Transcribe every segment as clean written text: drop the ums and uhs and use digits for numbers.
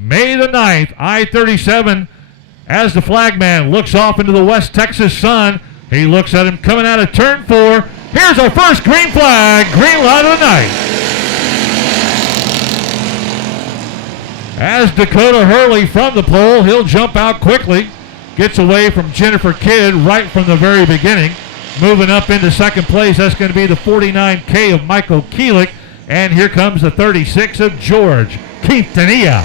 May the 9th, I-37, as the flagman looks off into the West Texas sun. He looks at him coming out of turn 4. Here's our first green flag, green light of the night. As Dakota Hurley from the pole, he'll jump out quickly. Gets away from Jennifer Kidd right from the very beginning. Moving up into second place, that's going to be the 49K of Michael Keelik. And here comes the 36 of George Quintanilla.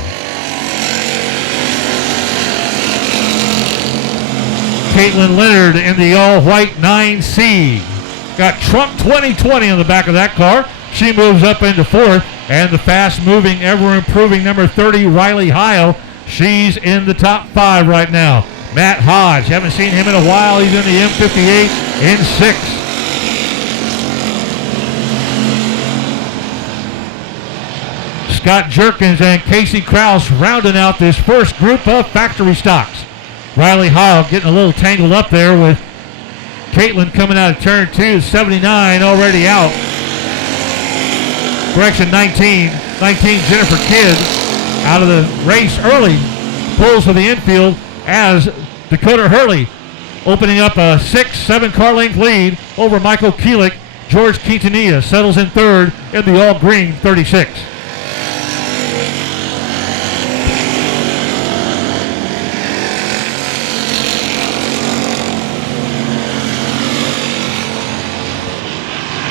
Caitlin Leonard in the all-white 9C. Got Trump 2020 on the back of that car. She moves up into fourth. And the fast-moving, ever-improving number 30, Riley Heil. She's in the top 5 right now. Matt Hodge, haven't seen him in a while. He's in the M58 in 6th. Scott Jerkins and Casey Krause rounding out this first group of factory stocks. Riley Heil getting a little tangled up there with Caitlin coming out of turn 2. 79 already out. Correction, 19 Jennifer Kidd out of the race early. Pulls to the infield as Dakota Hurley opening up a 6-7 car length lead over Michael Keelik. George Quintanilla settles in third in the all-green 36.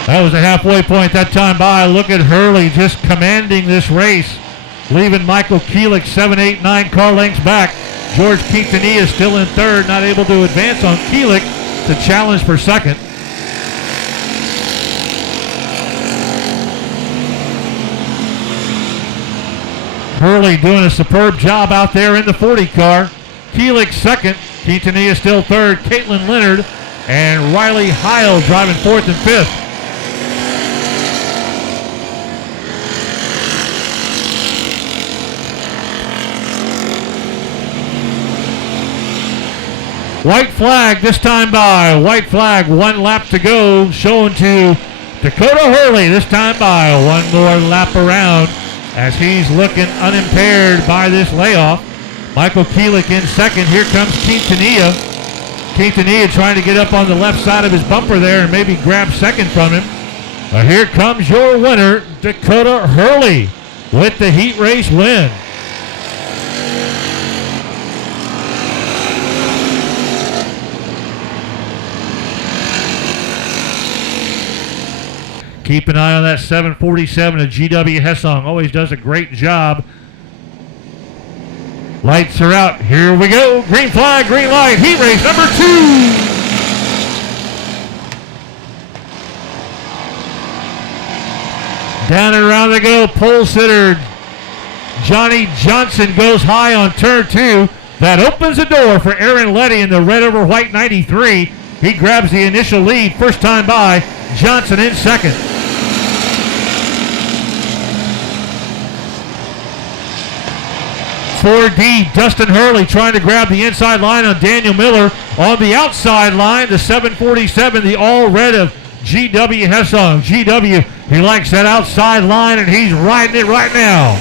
That was a halfway point that time by. Look at Hurley just commanding this race, leaving Michael Keelik 7, 8, 9 car lengths back. George Quintanilla still in third, not able to advance on Keelik to challenge for second. Hurley doing a superb job out there in the 40 car. Keelik second, Quintanilla still third, Caitlin Leonard and Riley Heil driving fourth and fifth. White flag this time by. White flag, 1 lap to go, showing to Dakota Hurley this time by. 1 more lap around as he's looking unimpaired by this layoff. Michael Keelik in second. Here comes Quintanilla. Quintanilla trying to get up on the left side of his bumper there and maybe grab second from him. But here comes your winner, Dakota Hurley, with the heat race win. Keep an eye on that 747 of GW Hessong. Always does a great job. Lights are out. Here we go. Green flag, green light. Heat race number 2. Down and around they go. Pole sitter Johnny Johnson goes high on turn 2. That opens the door for Aaron Letty in the red over white 93. He grabs the initial lead. First time by. Johnson in second. 4D, Dustin Hurley trying to grab the inside line on Daniel Miller. On the outside line, the 747, the all red of GW Hessong. GW, he likes that outside line and he's riding it right now.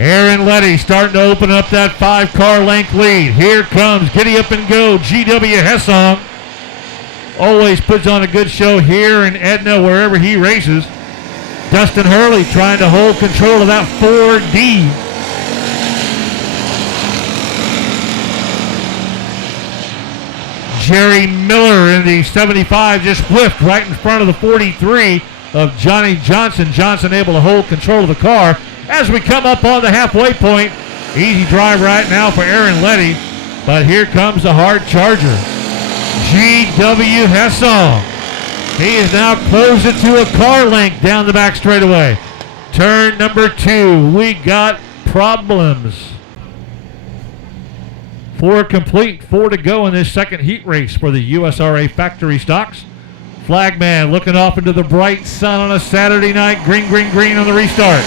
Aaron Letty starting to open up that 5-car length lead. Here comes Giddy Up and Go, GW Hessong. Always puts on a good show here in Edna, wherever he races. Dustin Hurley trying to hold control of that 4D. Jerry Miller in the 75 just whiffed right in front of the 43 of Johnny Johnson. Johnson able to hold control of the car. As we come up on the halfway point, easy drive right now for Aaron Letty, but here comes the hard charger. GW Hessong. He is now closed it to a car length down the back straightaway. Turn number 2, we got problems. 4 complete, 4 to go in this second heat race for the USRA factory stocks. Flagman looking off into the bright sun on a Saturday night. Green, green, green on the restart.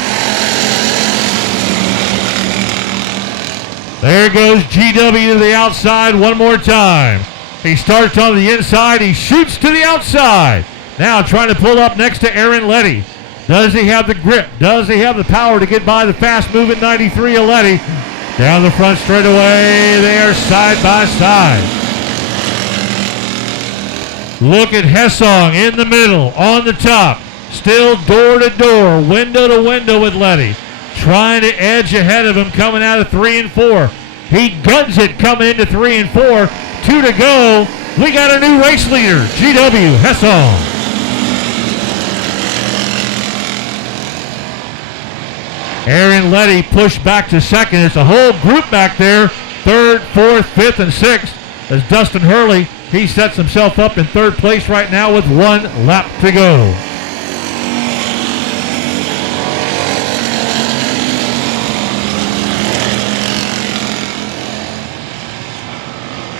There goes GW to the outside one more time. He starts on the inside. He shoots to the outside. Now trying to pull up next to Aaron Letty. Does he have the grip? Does he have the power to get by the fast-moving 93 of Letty? Down the front straightaway, they are side by side. Look at Hessong in the middle, on the top. Still door to door, window to window with Letty. Trying to edge ahead of him coming out of 3 and 4. He guns it coming into 3 and 4. 2 to go. We got a new race leader, GW Hessong. Aaron Letty pushed back to second. It's a whole group back there. 3rd, 4th, 5th, and 6th. As Dustin Hurley, he sets himself up in 3rd place right now with 1 lap to go.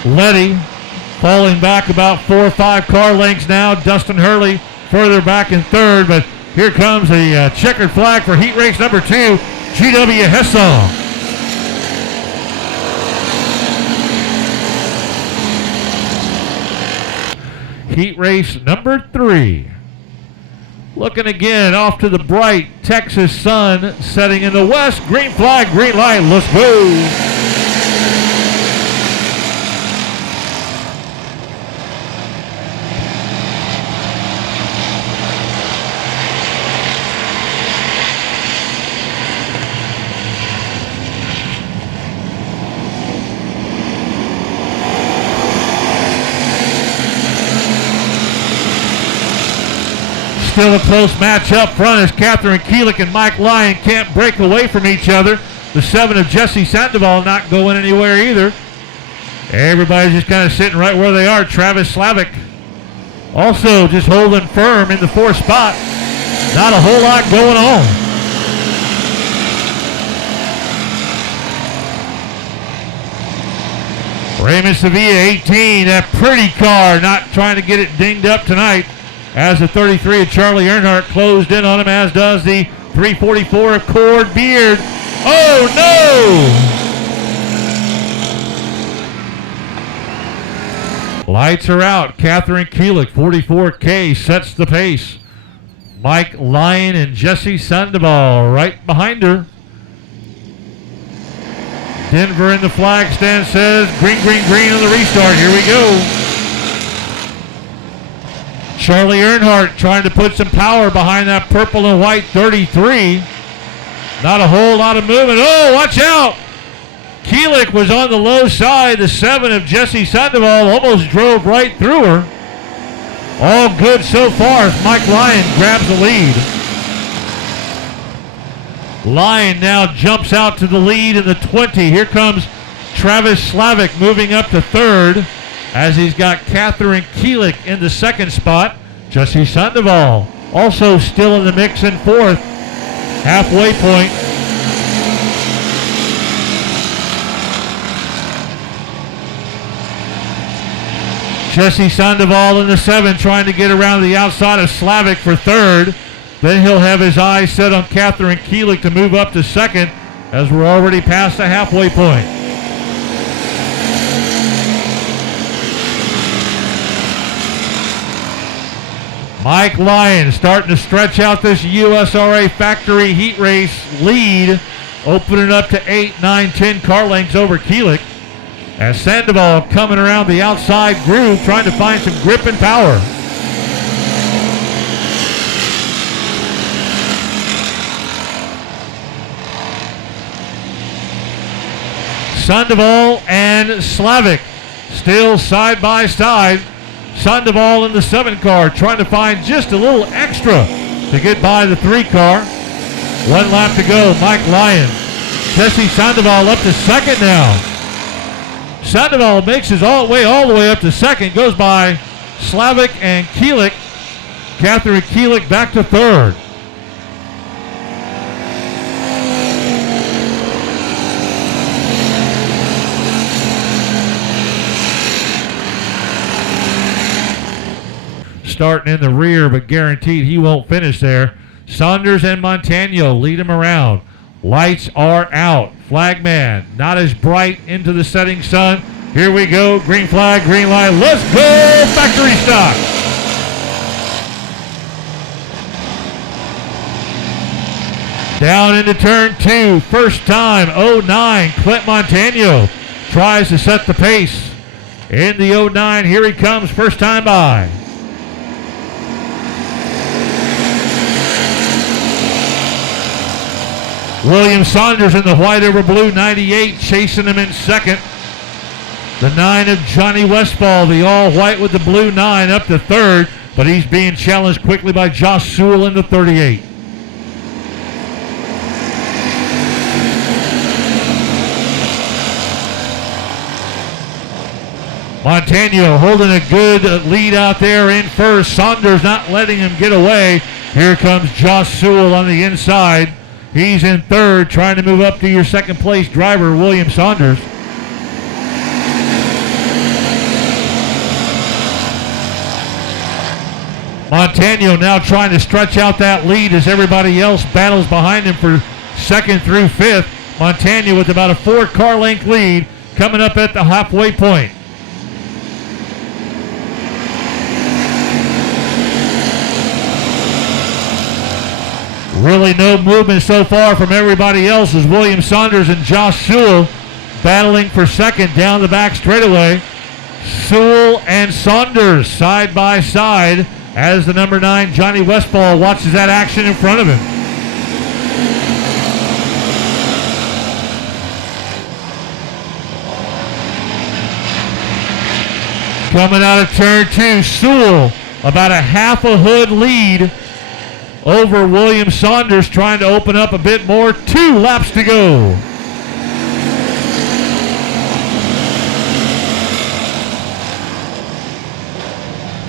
Letty falling back about 4 or 5 car lengths now. Dustin Hurley further back in 3rd, but here comes a checkered flag for heat race number 2, GW Hessong. Heat race number 3. Looking again off to the bright Texas sun setting in the west. Green flag, green light, let's go. Still a close match up front as Catherine Keelik and Mike Lyon can't break away from each other. The 7 of Jesse Sandoval not going anywhere either. Everybody's just kind of sitting right where they are. Travis Slavic also just holding firm in the 4th spot. Not a whole lot going on. Raymond Sevilla 18, that pretty car not trying to get it dinged up tonight. As the 33 of Charlie Earnhardt closed in on him, as does the 344 of Cord Beard. Oh, no! Lights are out. Catherine Keelik, 44K, sets the pace. Mike Lyon and Jesse Sandoval right behind her. Denver in the flag stand says green, green, green on the restart. Here we go. Charlie Earnhardt trying to put some power behind that purple and white 33. Not a whole lot of movement. Oh, watch out! Keelik was on the low side. The 7 of Jesse Sandoval almost drove right through her. All good so far as Mike Lyon grabs the lead. Lyon now jumps out to the lead in the 20. Here comes Travis Slavic moving up to 3rd. As he's got Catherine Keelik in the 2nd spot. Jesse Sandoval also still in the mix in 4th. Halfway point. Jesse Sandoval in the 7 trying to get around the outside of Slavic for 3rd. Then he'll have his eyes set on Catherine Keelik to move up to 2nd as we're already past the halfway point. Mike Lyon starting to stretch out this USRA factory heat race lead, opening up to 8, 9, 10 car lengths over Keelik. As Sandoval coming around the outside groove, trying to find some grip and power. Sandoval and Slavic still side by side. Sandoval in the 7 car trying to find just a little extra to get by the 3 car. 1 lap to go. Mike Lyon. Jesse Sandoval up to 2nd now. Sandoval makes his way all the way up to 2nd. Goes by Slavic and Keelik. Catherine Keelik back to 3rd. Starting in the rear, but guaranteed he won't finish there. Saunders and Montano lead him around. Lights are out. Flagman not as bright into the setting sun. Here we go. Green flag, green light. Let's go. Factory stop. Down into turn 2, first time, 09, Clint Montano tries to set the pace. In the 09, here he comes, first time by. William Saunders in the white over blue 98, chasing him in second. The 9 of Johnny Westfall, the all white with the blue 9 up to third, but he's being challenged quickly by Josh Sewell in the 38. Montano holding a good lead out there in first. Saunders not letting him get away. Here comes Josh Sewell on the inside. He's in third, trying to move up to your second place driver, William Saunders. Montano now trying to stretch out that lead as everybody else battles behind him for second through fifth. Montano with about a 4-car length lead coming up at the halfway point. Really no movement so far from everybody else as William Saunders and Josh Sewell battling for second down the back straightaway. Sewell and Saunders side by side as the number 9 Johnny Westfall watches that action in front of him. Coming out of turn 2, Sewell about a half a hood lead over William Saunders, trying to open up a bit more. 2 laps to go.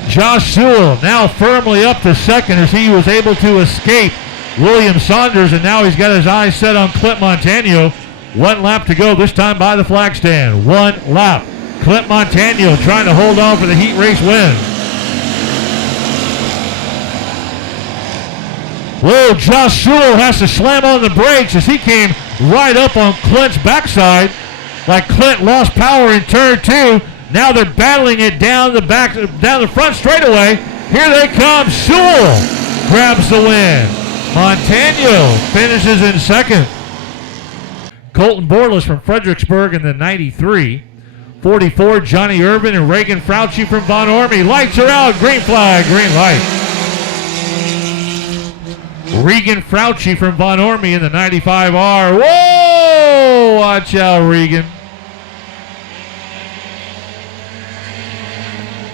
Josh Sewell now firmly up to second as he was able to escape William Saunders, and now he's got his eyes set on Clint Montano. 1 lap to go, this time by the flag stand. 1 lap. Clint Montano trying to hold on for the heat race win. Whoa, Josh Sewell has to slam on the brakes as he came right up on Clint's backside. Like Clint lost power in turn 2. Now they're battling it down the front straightaway. Here they come. Sewell grabs the win. Montano finishes in second. Colton Borlas from Fredericksburg in the 93. 44, Johnny Irvin and Reagan Frauchi from Von Ormy. Lights are out. Green flag, green light. Regan Frauchi from Von Ormy in the 95R. Whoa! Watch out, Regan.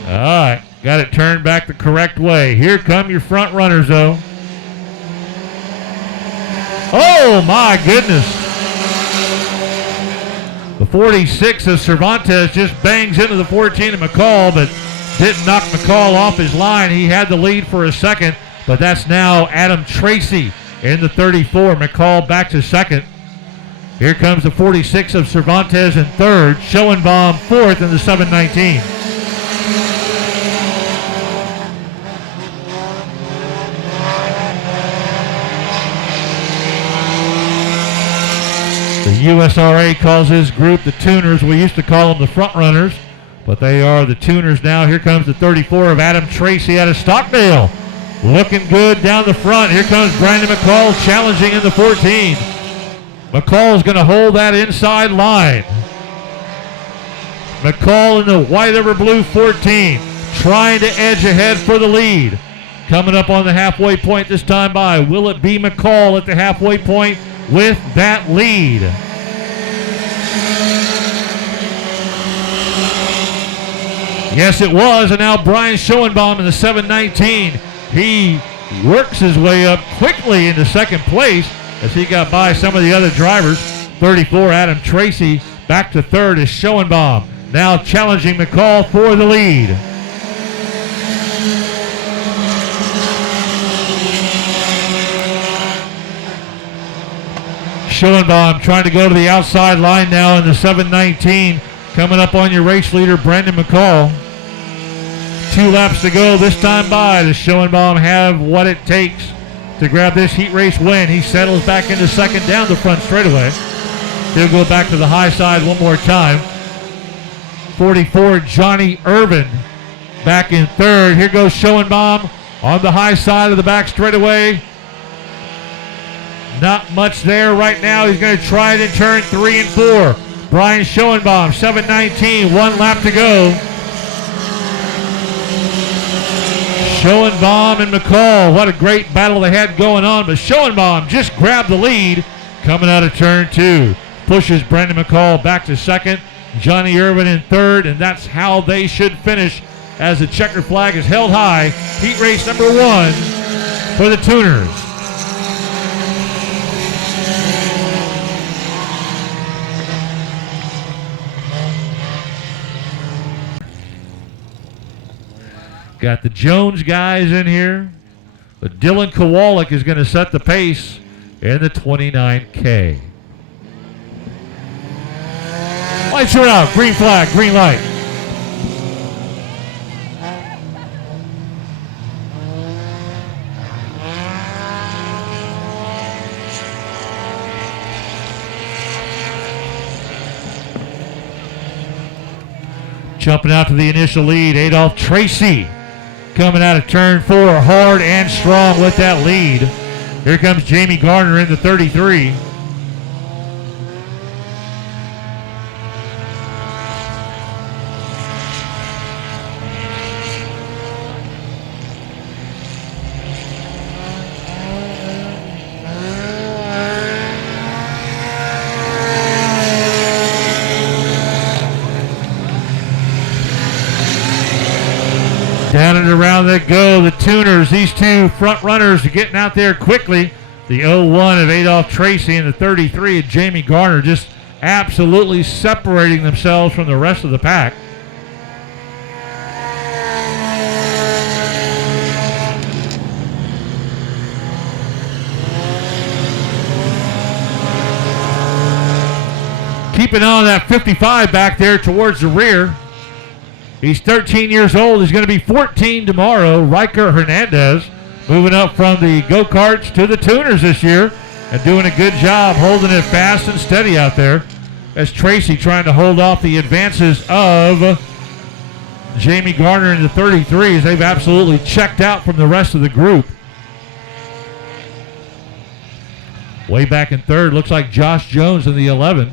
All right, got it turned back the correct way. Here come your front runners, though. Oh, my goodness. The 46 of Cervantes just bangs into the 14 of McCall, but didn't knock McCall off his line. He had the lead for a second, but that's now Adam Tracy in the 34. McCall back to second. Here comes the 46 of Cervantes in third. Schoenbaum fourth in the 719. The USRA calls this group the Tuners. We used to call them the front runners, but they are the Tuners now. Here comes the 34 of Adam Tracy out of Stockdale. Looking good down the front. Here comes Brandon McCall challenging in the 14. McCall is going to hold that inside line. McCall in the white over blue 14, trying to edge ahead for the lead. Coming up on the halfway point this time by. Will it be McCall at the halfway point with that lead? Yes, it was, and now Brian Schoenbaum in the 719. He works his way up quickly into second place as he got by some of the other drivers. 34, Adam Tracy, back to third is Schoenbaum. Now challenging McCall for the lead. Schoenbaum trying to go to the outside line now in the 719. Coming up on your race leader, Brandon McCall. 2 laps to go this time by. Does Schoenbaum have what it takes to grab this heat race win? He settles back into second down the front straightaway. He'll go back to the high side one more time. 44, Johnny Irvin back in third. Here goes Schoenbaum on the high side of the back straightaway. Not much there right now. He's going to try it in turn 3 and 4. Brian Schoenbaum, 7:19, 1 lap to go. Schoenbaum and McCall, what a great battle they had going on, but Schoenbaum just grabbed the lead coming out of turn 2. Pushes Brendan McCall back to second, Johnny Irvin in third, and that's how they should finish as the checker flag is held high. Heat race number 1 for the Tuners. Got the Jones guys in here, but Dylan Kowalik is going to set the pace in the 29K. Lights are out, green flag, green light. Jumping out to the initial lead, Adolph Tracy coming out of turn 4, hard and strong with that lead. Here comes Jamie Garner in the 33. Down and around they go, the Tuners. These two front runners are getting out there quickly. The 01 of Adolph Tracy and the 33 of Jamie Garner just absolutely separating themselves from the rest of the pack. Keeping on that 55 back there towards the rear. He's 13 years old. He's going to be 14 tomorrow. Riker Hernandez moving up from the go-karts to the Tuners this year and doing a good job holding it fast and steady out there as Tracy trying to hold off the advances of Jamie Garner in the 33s. They've absolutely checked out from the rest of the group. Way back in third, looks like Josh Jones in the 11.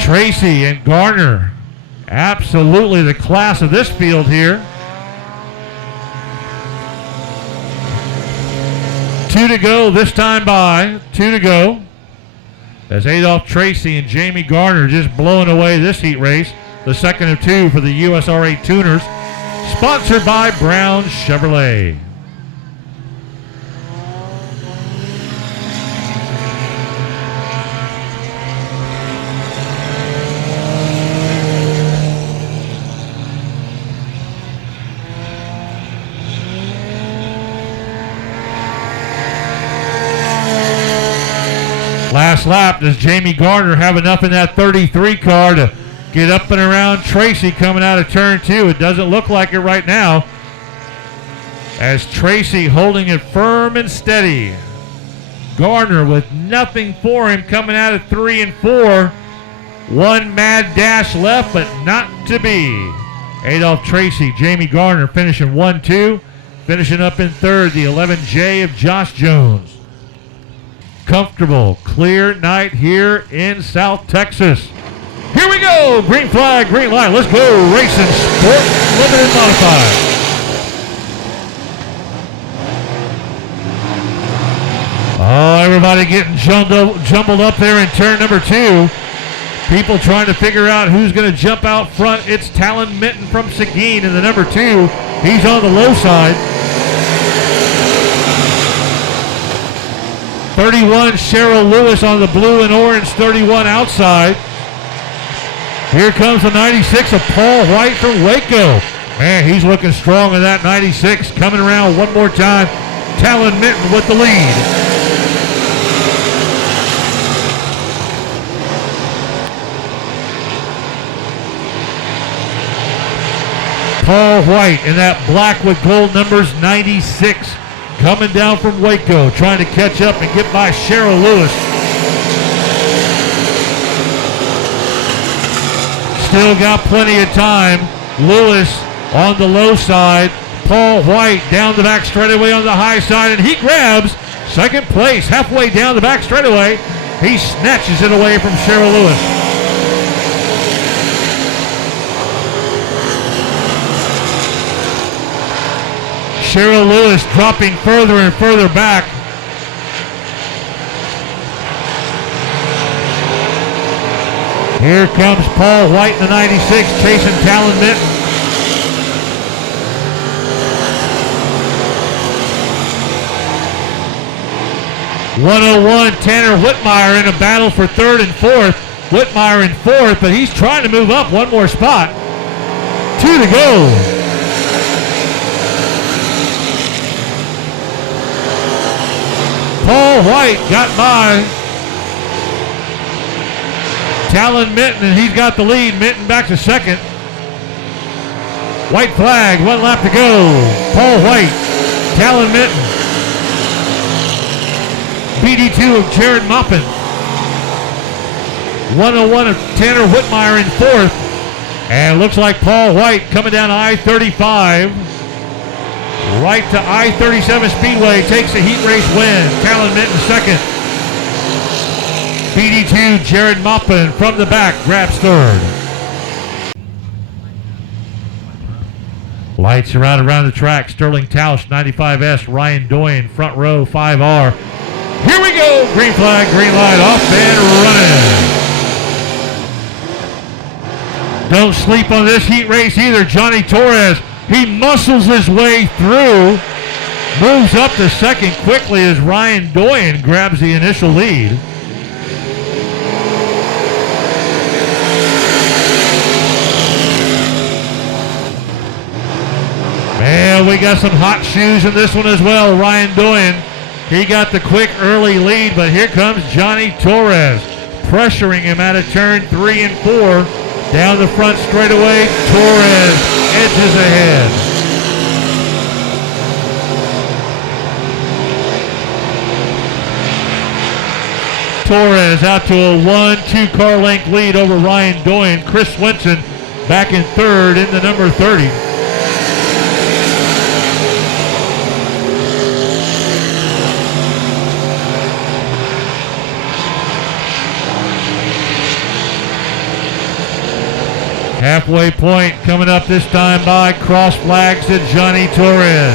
Tracy and Garner, absolutely the class of this field here. 2 to go this time by, 2 to go. As Adolph Tracy and Jamie Garner just blowing away this heat race. The second of 2 for the USRA Tuners, sponsored by Brown Chevrolet. Last lap, does Jamie Garner have enough in that 33 car to get up and around Tracy coming out of turn 2? It doesn't look like it right now, as Tracy holding it firm and steady. Garner with nothing for him coming out of 3 and 4. One mad dash left, but not to be. Adolph Tracy, Jamie Garner finishing 1-2. Finishing up in third, the 11J of Josh Jones. Comfortable, clear night here in South Texas. Here we go, green flag, green light. Let's go racing sport limited modified. Oh, everybody getting jumbled up there in turn number 2. People trying to figure out who's going to jump out front. It's Talon Minton from Seguin in the number 2. He's on the low side. 31, Cheryl Lewis on the blue and orange, 31 outside. Here comes the 96 of Paul White from Waco. Man, he's looking strong in that 96. Coming around one more time, Talon Minton with the lead. Paul White in that black with gold numbers, 96. Coming down from Waco, trying to catch up and get by Cheryl Lewis. Still got plenty of time. Lewis on the low side. Paul White down the back straightaway on the high side, and he grabs second place halfway down the back straightaway. He snatches it away from Cheryl Lewis. Cheryl Lewis dropping further and further back. Here comes Paul White in the 96, chasing Talon Minton. .101, Tanner Whitmire in a battle for third and fourth. Whitmire in fourth, but he's trying to move up one more spot. 2 to go. Paul White got by Talon Minton, and he's got the lead. Minton back to second. White flag, 1 lap to go. Paul White, Talon Minton. BD2 of Jared Moppin. 101 of Tanner Whitmire in fourth. And it looks like Paul White coming down I-35. Right to I-37 Speedway, takes the heat race win. Talon Minton second. BD2 Jared Moppin from the back grabs third. Lights are out around the track. Sterling Tausch, 95S. Ryan Doyen, front row, 5R. Here we go. Green flag, green light, off and running. Don't sleep on this heat race either. Johnny Torres, he muscles his way through. Moves up to second quickly as Ryan Doyen grabs the initial lead. And we got some hot shoes in this one as well. Ryan Doyen, he got the quick early lead, but here comes Johnny Torres, pressuring him out of turn 3 and 4. Down the front straightaway, Torres edges ahead. Torres out to a 1-2 car length lead over Ryan Doyen. Chris Swenson back in third in the number 30. Halfway point coming up this time by. Cross flags to Johnny Torres.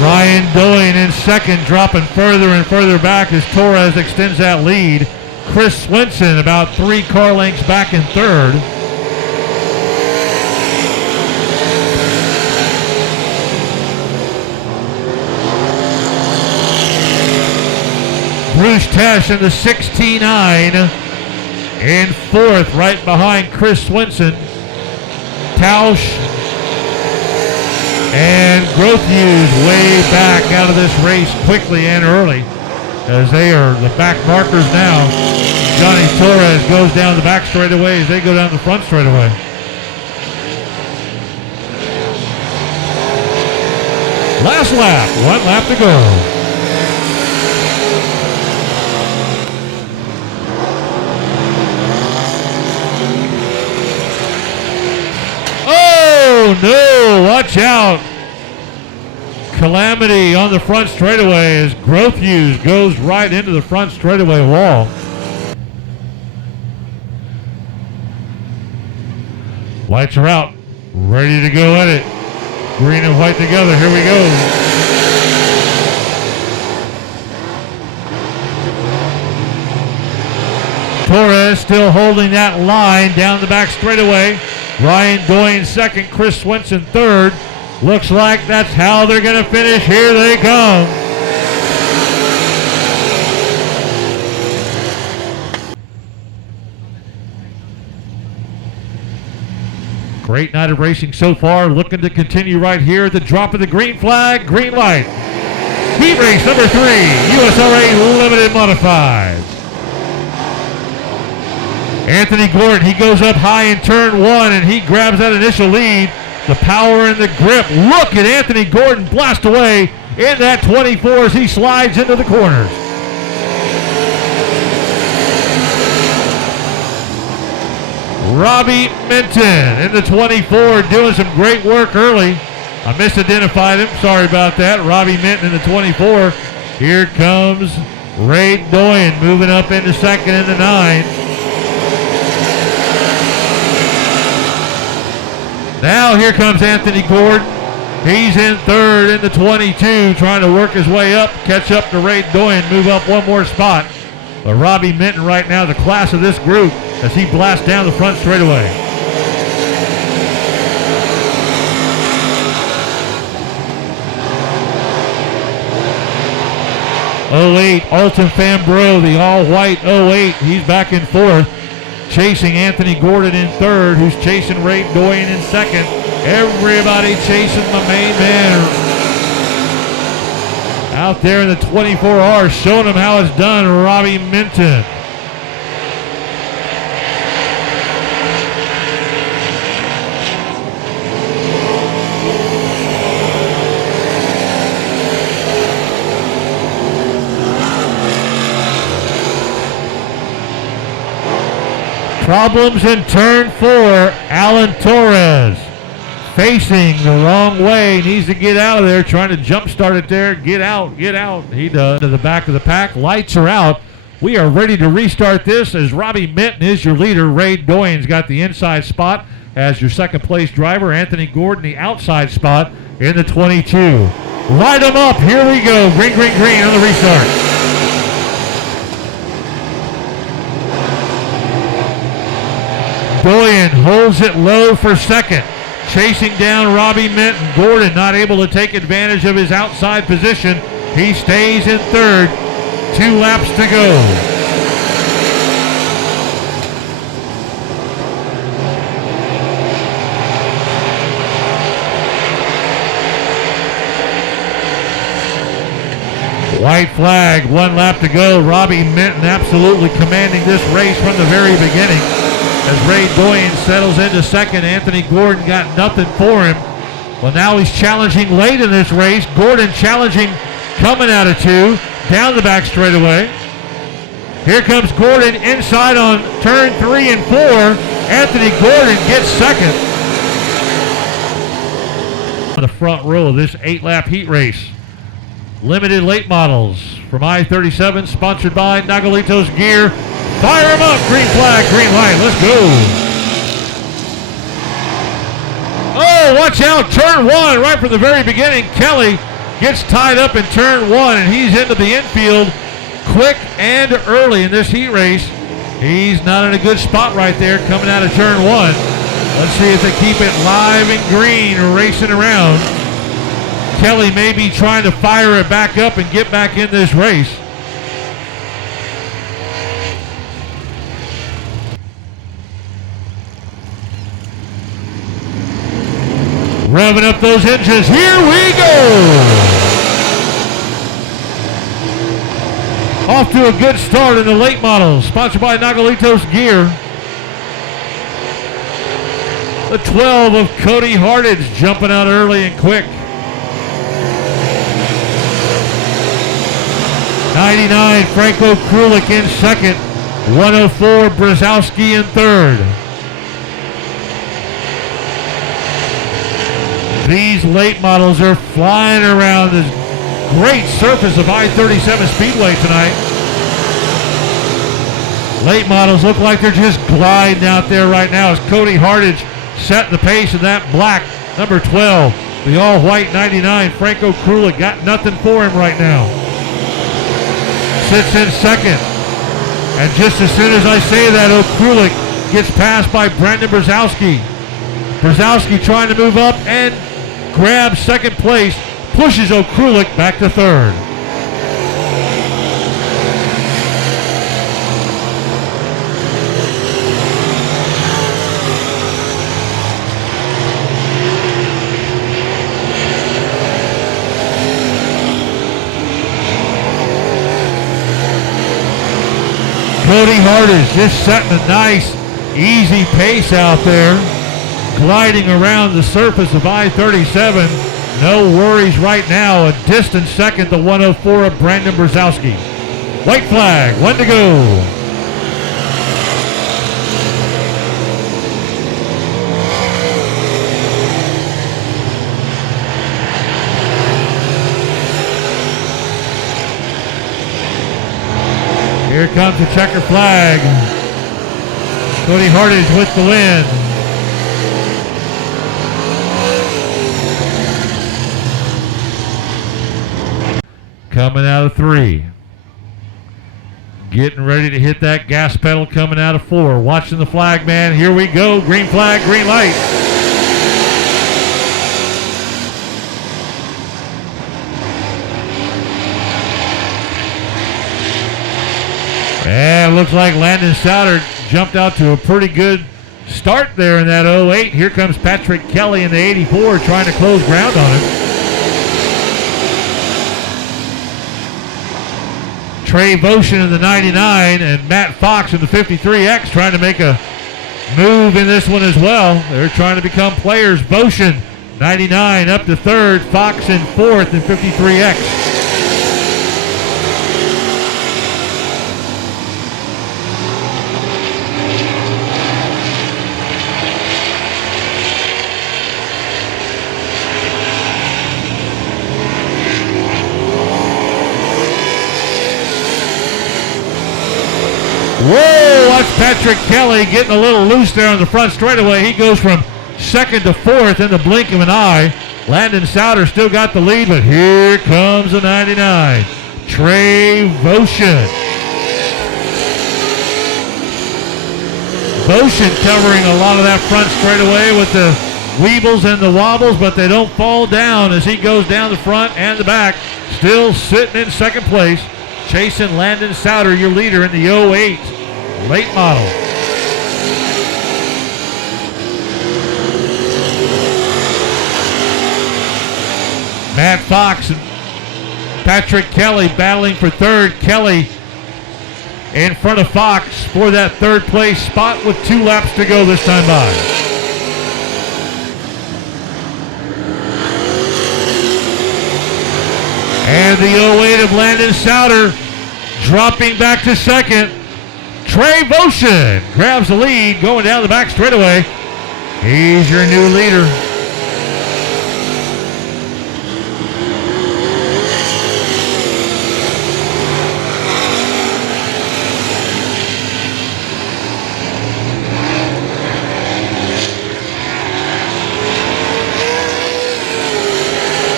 Ryan Doyen in second, dropping further and further back as Torres extends that lead. Chris Swenson about 3 car lengths back in third. Bruce Tesh in the 69 in fourth, right behind Chris Swenson. Tausch and Growthuse way back out of this race quickly and early, as they are the back markers now. Johnny Torres goes down the back straightaway as they go down the front straightaway. Last lap, 1 lap to go. Oh no, watch out. Calamity on the front straightaway as Growthuse goes right into the front straightaway wall. Lights are out, ready to go at it. Green and white together, here we go. Torres still holding that line down the back straightaway. Ryan Doyen second, Chris Swenson third. Looks like that's how they're going to finish. Here they come. Great night of racing so far. Looking to continue right here at the drop of the green flag, green light. Heat race number 3, USRA Limited Modified. Anthony Gordon, he goes up high in turn 1 and he grabs that initial lead. The power and the grip. Look at Anthony Gordon blast away in that 24 as he slides into the corners. Robbie Minton in the 24, doing some great work early. I misidentified him. Sorry about that. Robbie Minton in the 24. Here comes Ray Doyen moving up into second in the 9. Now here comes Anthony Gordon. He's in third in the 22, trying to work his way up, catch up to Ray Doyen, move up one more spot. But Robbie Minton right now, the class of this group, as he blasts down the front straightaway. '08, Alton Fambreau, the all-white '08. He's back in fourth, chasing Anthony Gordon in third, who's chasing Ray Doyen in second. Everybody chasing the main man. Out there in the 24R, showing him how it's done, Robbie Minton. Problems in turn 4, Alan Torres. Facing the wrong way, needs to get out of there, trying to jump start it there. Get out, get out. He does. To the back of the pack, lights are out. We are ready to restart this as Robbie Minton is your leader. Ray Doyen's got the inside spot as your second place driver. Anthony Gordon, the outside spot in the 22. Light them up, here we go. Green, green, green on the restart. Doyen holds it low for second. Chasing down Robbie Minton. Gordon not able to take advantage of his outside position. He stays in third. 2 laps to go. White flag, 1 lap to go. Robbie Minton absolutely commanding this race from the very beginning. As Ray Doyen settles into second, Anthony Gordon got nothing for him. Well, now he's challenging late in this race. Gordon challenging coming out of 2, down the back straightaway. Here comes Gordon inside on turn 3 and 4. Anthony Gordon gets second. On the front row of this 8-lap heat race. Limited late models from I-37, sponsored by Nagalitos Gear. Fire him up, green flag, green light, let's go. Oh, watch out, turn 1, right from the very beginning. Kelly gets tied up in turn 1, and he's into the infield quick and early in this heat race. He's not in a good spot right there coming out of turn 1. Let's see if they keep it live and green, racing around. Kelly may be trying to fire it back up and get back in this race. Revving up those engines. Here we go. Off to a good start in the late models. Sponsored by Nagalitos Gear. The 12 of Cody Hardage jumping out early and quick. 99, Franco Krulik in second. 104, Brzezowski in third. These late models are flying around this great surface of I-37 Speedway tonight. Late models look like they're just gliding out there right now as Cody Hardage setting the pace in that black number 12. The all-white 99, Franco Krulik, got nothing for him right now. Sits in second. And just as soon as I say that, Krulik gets passed by Brandon Brzezowski. Brzezowski trying to move up and grabs second place, pushes Krulik back to third. Cody Hardage just setting a nice, easy pace out there. Gliding around the surface of I-37. No worries right now. A distant second, the 104 of Brandon Brzezowski. White flag, 1 to go. Here comes the checker flag. Cody Hardage with the win. Coming out of 3. Getting ready to hit that gas pedal coming out of 4. Watching the flag, man. Here we go. Green flag, green light. And it looks like Landon Souter jumped out to a pretty good start there in that 08. Here comes Patrick Kelly in the 84 trying to close ground on him. Trey Votion in the 99 and Matt Fox in the 53X trying to make a move in this one as well. They're trying to become players. Votion, 99 up to 3rd. Fox in 4th in 53X. Whoa, that's Patrick Kelly getting a little loose there on the front straightaway. He goes from 2nd to 4th in the blink of an eye. Landon Souter still got the lead, but here comes the 99. Trey Votion. Votion covering a lot of that front straightaway with the weebles and the wobbles, but they don't fall down as he goes down the front and the back. Still sitting in 2nd place. Chasing Landon Souter, your leader in the 08 late model. Matt Fox and Patrick Kelly battling for 3rd. Kelly in front of Fox for that 3rd place spot with 2 laps to go this time by. And the 08 of Landon Souter dropping back to 2nd. Trey Votion grabs the lead going down the back straightaway. He's your new leader.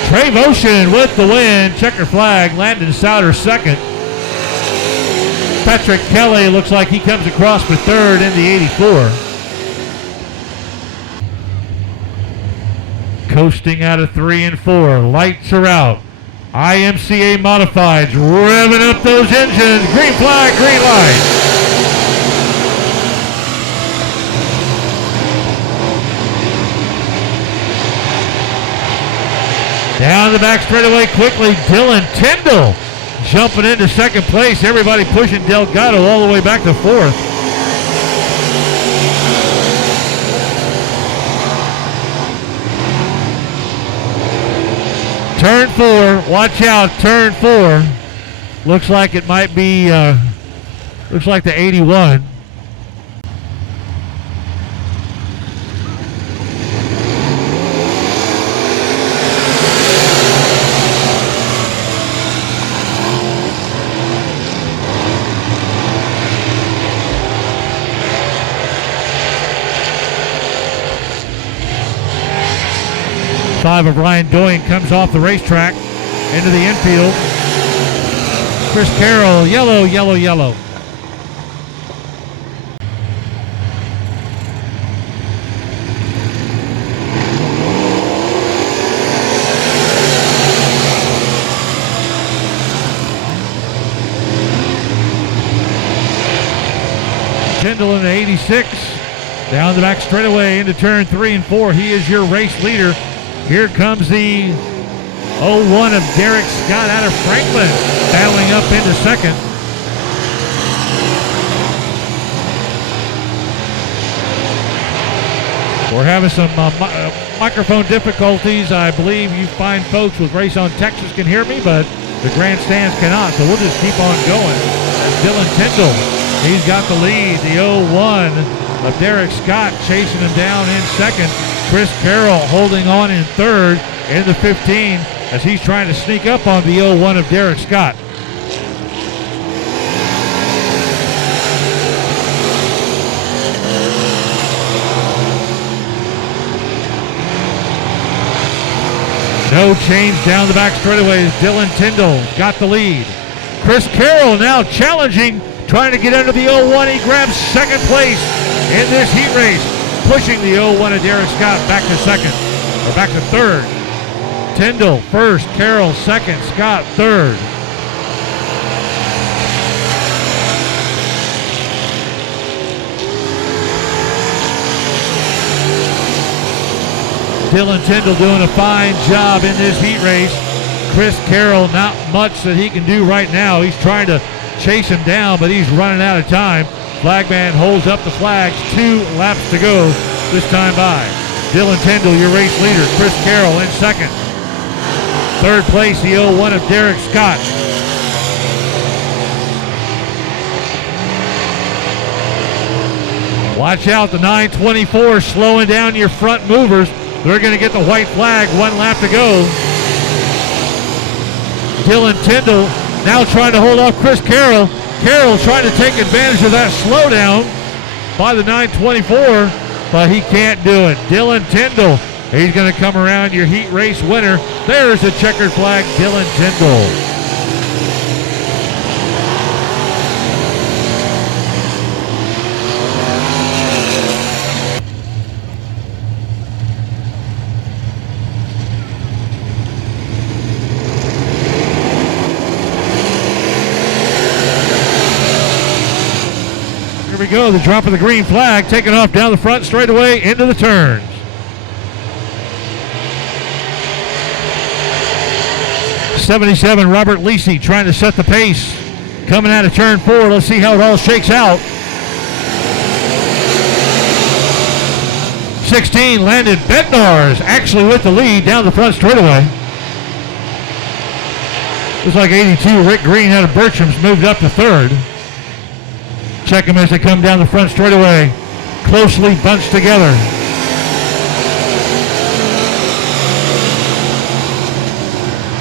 Trey Votion with the win. Checker flag. Landon Souter 2nd. Patrick Kelly looks like he comes across for 3rd in the 84. Coasting out of 3 and 4. Lights are out. IMCA Modifieds revving up those engines. Green flag, green light. Down the back straightaway quickly, Dylan Tyndall jumping into 2nd place. Everybody pushing Delgado all the way back to 4th. Turn 4, watch out, turn 4. Looks like it might be, looks like the 81. Of Ryan Doyen comes off the racetrack into the infield. Chris Carroll, yellow, yellow, yellow. Tyndall in the 86. Down the back straightaway into turn 3 and 4. He is your race leader. Here comes the 01 of Derek Scott out of Franklin, battling up into 2nd. We're having some microphone difficulties. I believe you fine folks with Race on Texas can hear me, but the grandstands cannot, so we'll just keep on going. That's Dylan Tyndall. He's got the lead. The 01 of Derek Scott chasing him down in 2nd. Chris Carroll holding on in 3rd in the 15 as he's trying to sneak up on the 01 of Derek Scott. No change down the back straightaway. Dylan Tyndall got the lead. Chris Carroll now challenging, trying to get under the 01. He grabs second place in this heat race, pushing the 01 of Derek Scott back to second, or back to third. Tyndall first, Carroll second, Scott third. Dylan Tyndall doing a fine job in this heat race. Chris Carroll, not much that he can do right now. He's trying to chase him down, but he's running out of time. Flagman holds up the flags. 2 laps to go this time by. Dylan Tyndall, your race leader. Chris Carroll in second. Third place, the 01 of Derek Scott. Watch out, the 924 slowing down your front movers. They're going to get the white flag. 1 lap to go. Dylan Tyndall now trying to hold off Chris Carroll. Carroll trying to take advantage of that slowdown by the 924, but he can't do it. Dylan Tyndall, he's going to come around, your heat race winner. There's a checkered flag, Dylan Tyndall. Here we go, the drop of the green flag, taking off down the front straightaway into the turns. '77 Robert Lisi trying to set the pace. Coming out of turn 4, let's see how it all shakes out. 16 Landon Bednarz actually with the lead down the front straightaway. Looks like 82 Rick Green out of Bertram's moved up to third. Check them as they come down the front straightaway. Closely bunched together.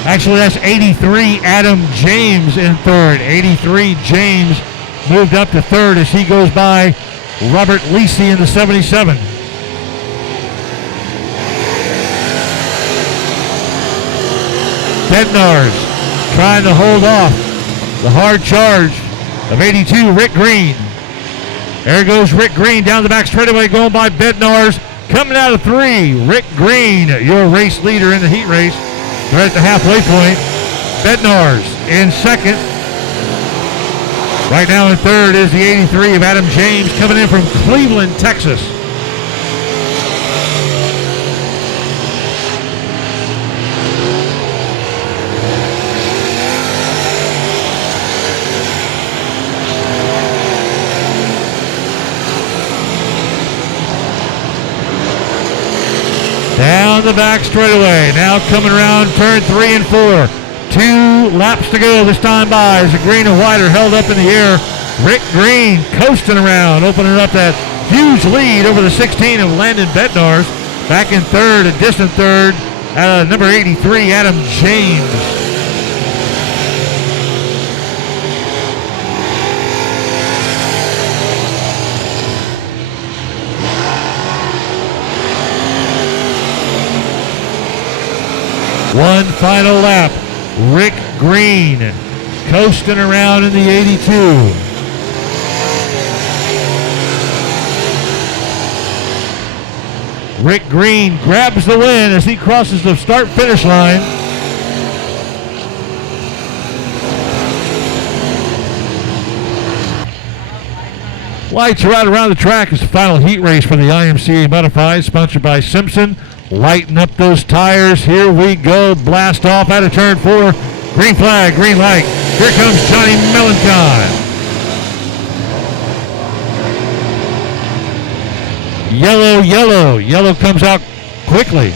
Actually, that's 83 Adam James in third. 83 James moved up to third as he goes by Robert Lisi in the 77. Bednarz trying to hold off the hard charge of 82, Rick Green. There goes Rick Green down the back straightaway, going by Bednarz. Coming out of 3, Rick Green, your race leader in the heat race. They're at the halfway point. Bednarz in second. Right now in third is the 83 of Adam James, coming in from Cleveland, Texas. Down the back straightaway. Now coming around turn 3 and 4. 2 laps to go this time by as the green and white are held up in the air. Rick Green coasting around, opening up that huge lead over the 16 of Landon Bednarz. Back in third, a distant third, number 83, Adam James. One final lap. Rick Green coasting around in the 82. Rick Green grabs the win as he crosses the start-finish line. Lights are out around the track as the final heat race for the IMCA Modified, sponsored by Simpson. Lighten up those tires. Here we go. Blast off out of turn 4. Green flag, green light. Here comes Johnny Melancon. Yellow, yellow. Yellow comes out quickly.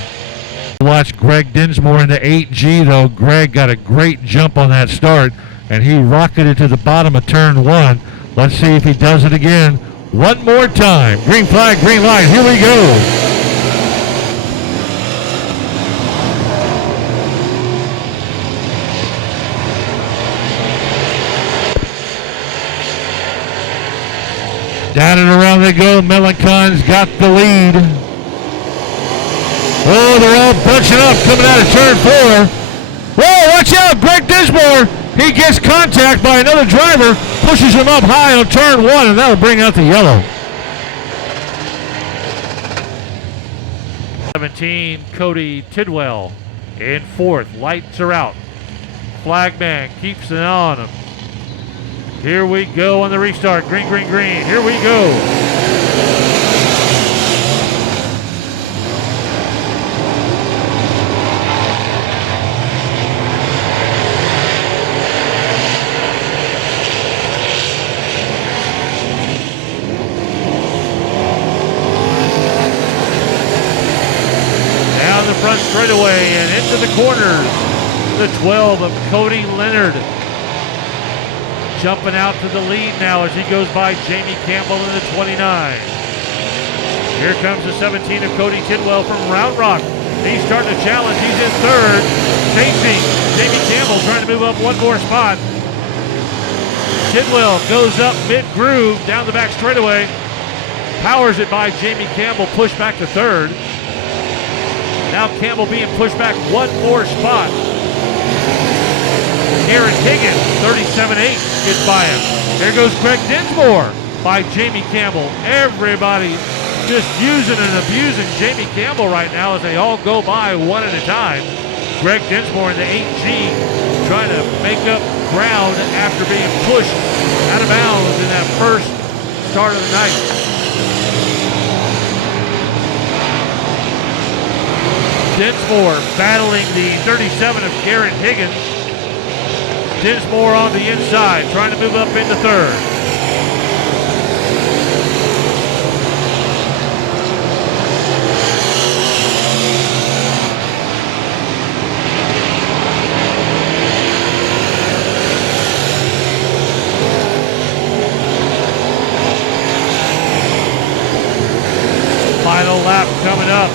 Watch Greg Dinsmore in the 8G, though. Greg got a great jump on that start, and he rocketed to the bottom of turn 1. Let's see if he does it again. One more time. Green flag, green light. Here we go. Down and around they go. Melancon's got the lead. Oh, they're all bunching up coming out of turn 4. Whoa, watch out, Greg Dinsmore. He gets contact by another driver, pushes him up high on turn 1, and that'll bring out the yellow. 17, Cody Tidwell in 4th. Lights are out. Flagman keeps it on him. Here we go on the restart. Green, green, green. Here we go. Front straightaway and into the corners. The 12 of Cody Leonard jumping out to the lead now as he goes by Jamie Campbell in the 29. Here comes the 17 of Cody Tidwell from Round Rock. He's starting to challenge. He's in 3rd. Chasing Jamie Campbell trying to move up one more spot. Tidwell goes up mid-groove down the back straightaway. Powers it by Jamie Campbell, pushed back to 3rd. Now Campbell being pushed back one more spot. Aaron Higgins, 37-8, gets by him. There goes Greg Dinsmore by Jamie Campbell. Everybody just using and abusing Jamie Campbell right now as they all go by one at a time. Greg Dinsmore in the 8G trying to make up ground after being pushed out of bounds in that first start of the night. Dinsmore battling the 37 of Garrett Higgins. Dinsmore on the inside, trying to move up into 3rd. Final lap coming up.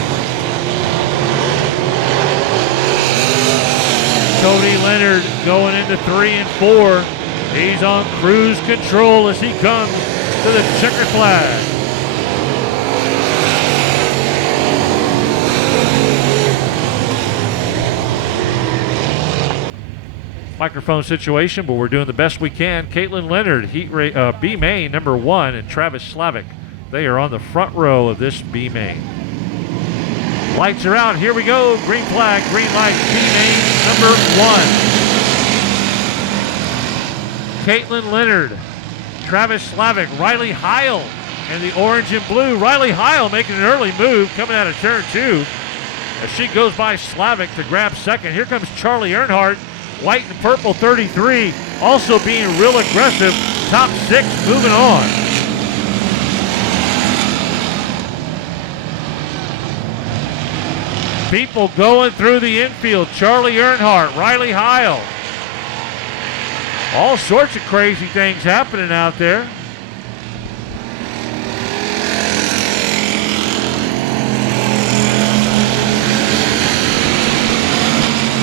Cody Leonard going into 3 and 4. He's on cruise control as he comes to the checkered flag. Microphone situation, but we're doing the best we can. Caitlin Leonard, B main number 1, and Travis Slavic. They are on the front row of this B main. Lights are out. Here we go. Green flag, green light. B main number 1. Caitlin Leonard, Travis Slavic, Riley Heil, and the orange and blue. Riley Heil making an early move coming out of turn 2 as she goes by Slavic to grab 2nd. Here comes Charlie Earnhardt, white and purple 33, also being real aggressive. Top 6 moving on. People going through the infield. Charlie Earnhardt, Riley Heil. All sorts of crazy things happening out there.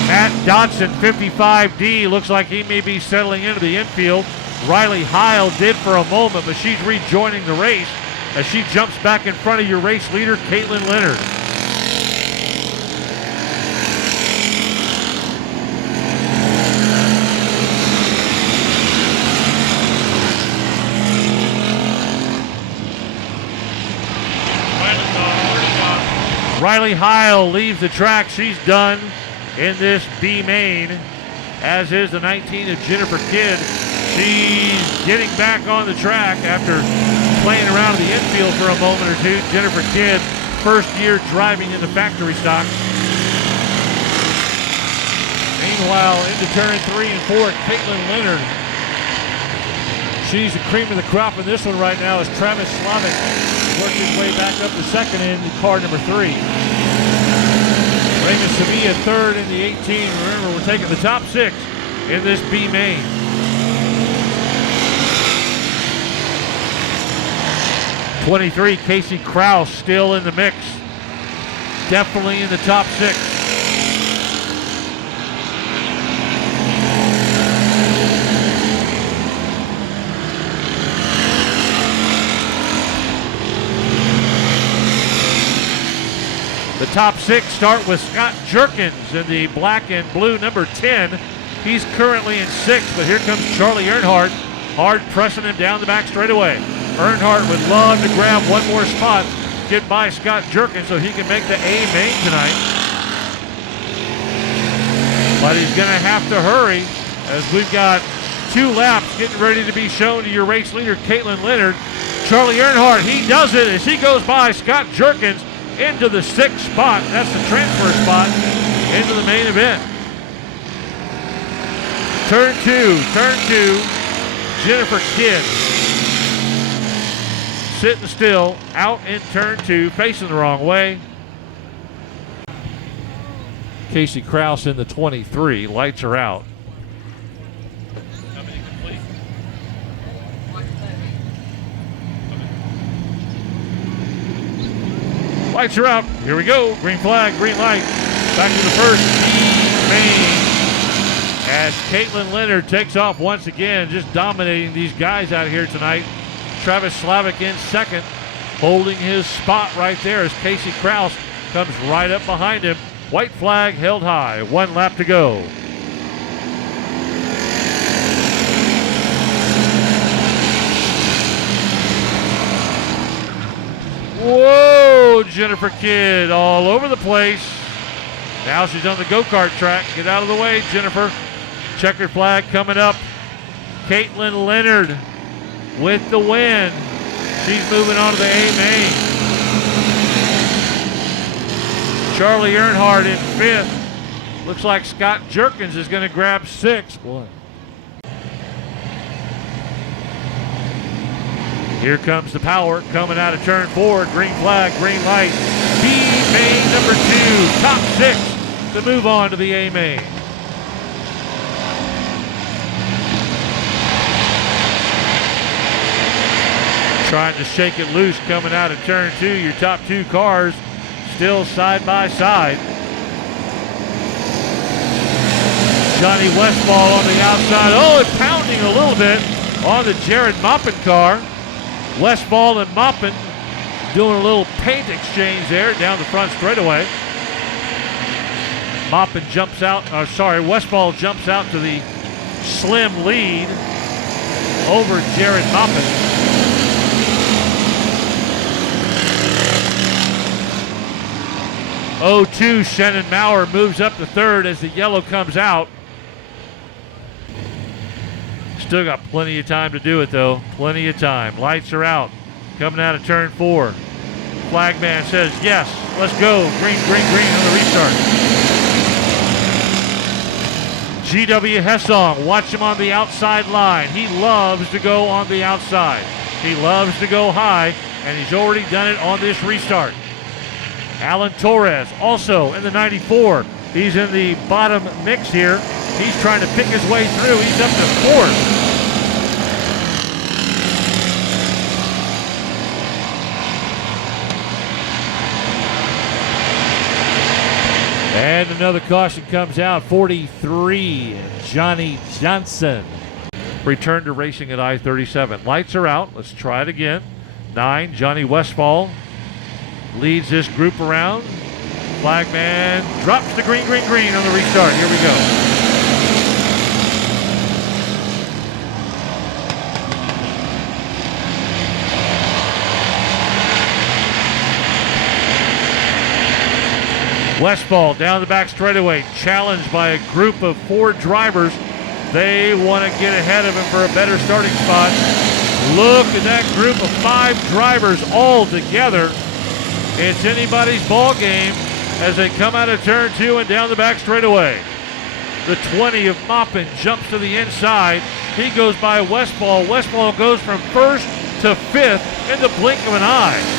Matt Dotson, 55D, looks like he may be settling into the infield. Riley Heil did for a moment, but she's rejoining the race as she jumps back in front of your race leader, Caitlin Leonard. Riley Heil leaves the track. She's done in this B main, as is the 19 of Jennifer Kidd. She's getting back on the track after playing around in the infield for a moment or two. Jennifer Kidd, first year driving in the factory stock. Meanwhile, into turn 3 and 4, Caitlin Leonard. She's the cream of the crop in this one right now as Travis Slavic works his way back up to 2nd in car number 3. Raymond Sevilla 3rd in the 18. Remember, we're taking the top 6 in this B main. '23, Casey Kraus still in the mix. Definitely in the top 6. The top 6 start with Scott Jerkins in the black and blue number 10. He's currently in 6th, but here comes Charlie Earnhardt, hard pressing him down the back straightaway. Earnhardt would love to grab one more spot, get by Scott Jerkins so he can make the A main tonight. But he's going to have to hurry as we've got 2 laps getting ready to be shown to your race leader, Caitlin Leonard. Charlie Earnhardt, he does it as he goes by Scott Jerkins into the 6th spot. That's the transfer spot into the main event. Turn two, Jennifer Kidd. Sitting still, out in turn 2, facing the wrong way. Casey Krause in the 23, lights are out. Lights are out. Here we go. Green flag, green light. Back to the first main. As Caitlin Leonard takes off once again, just dominating these guys out here tonight. Travis Slavic in 2nd, holding his spot right there as Casey Krause comes right up behind him. White flag held high. 1 lap to go. Whoa, Jennifer Kidd all over the place. Now she's on the go-kart track. Get out of the way, Jennifer. Checkered flag coming up. Caitlin Leonard with the win. She's moving on to the A main. Charlie Earnhardt in 5th. Looks like Scott Jerkins is going to grab 6th. Boy. Here comes the power coming out of turn 4. Green flag, green light. B main number 2, top 6 to move on to the A main. Trying to shake it loose coming out of turn 2. Your top 2 cars still side by side. Johnny Westfall on the outside. Oh, and pounding a little bit on the Jared Maupin car. Westfall and Maupin doing a little paint exchange there down the front straightaway. Maupin jumps out, Westfall jumps out to the slim lead over Jared Maupin. Oh, Shannon Maurer moves up to 3rd as the yellow comes out. Still got plenty of time to do it, though. Plenty of time. Lights are out. Coming out of turn 4. Flagman says, yes, let's go. Green, green, green on the restart. G.W. Hessong, watch him on the outside line. He loves to go on the outside. He loves to go high, and he's already done it on this restart. Alan Torres, also in the 94. He's in the bottom mix here. He's trying to pick his way through. He's up to 4th. And another caution comes out. 43, Johnny Johnson. Return to racing at I-37. Lights are out. Let's try it again. 9, Johnny Westfall leads this group around. Flagman drops the green, green, green on the restart. Here we go. Westfall down the back straightaway, challenged by a group of 4 drivers. They want to get ahead of him for a better starting spot. Look at that group of 5 drivers all together. It's anybody's ball game as they come out of turn 2 and down the back straightaway. The 20 of Maupin jumps to the inside. He goes by Westfall. Westfall goes from 1st to 5th in the blink of an eye.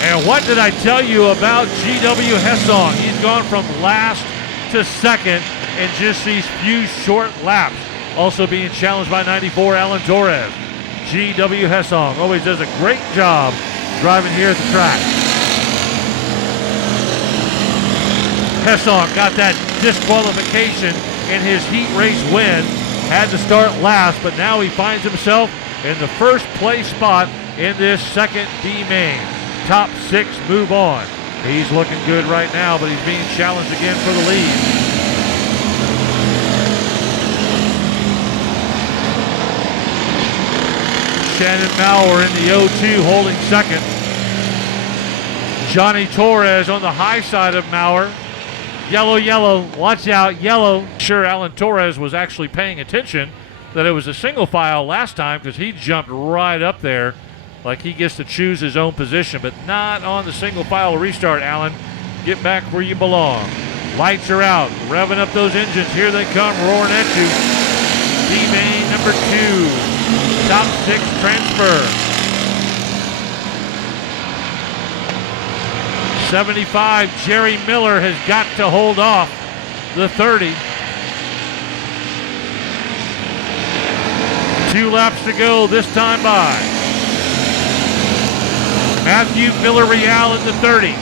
And what did I tell you about G.W. Hessong? He's gone from last to 2nd in just these few short laps. Also being challenged by 94, Alan Torres. G.W. Hessong always does a great job driving here at the track. Hessong got that disqualification in his heat race win. Had to start last, but now he finds himself in the first place spot in this second D main. Top 6 move on. He's looking good right now, but he's being challenged again for the lead. Shannon Maurer in the 0-2 holding second. Johnny Torres on the high side of Maurer. Yellow, yellow, watch out, yellow. Sure, Alan Torres was actually paying attention that it was a single file last time because he jumped right up there like he gets to choose his own position, but not on the single file restart, Alan. Get back where you belong. Lights are out, revving up those engines. Here they come, roaring at you. D-main number 2, top 6 transfer. 75, Jerry Miller has got to hold off the 30. 2 laps to go this time by. Matthew Villarreal in the 30,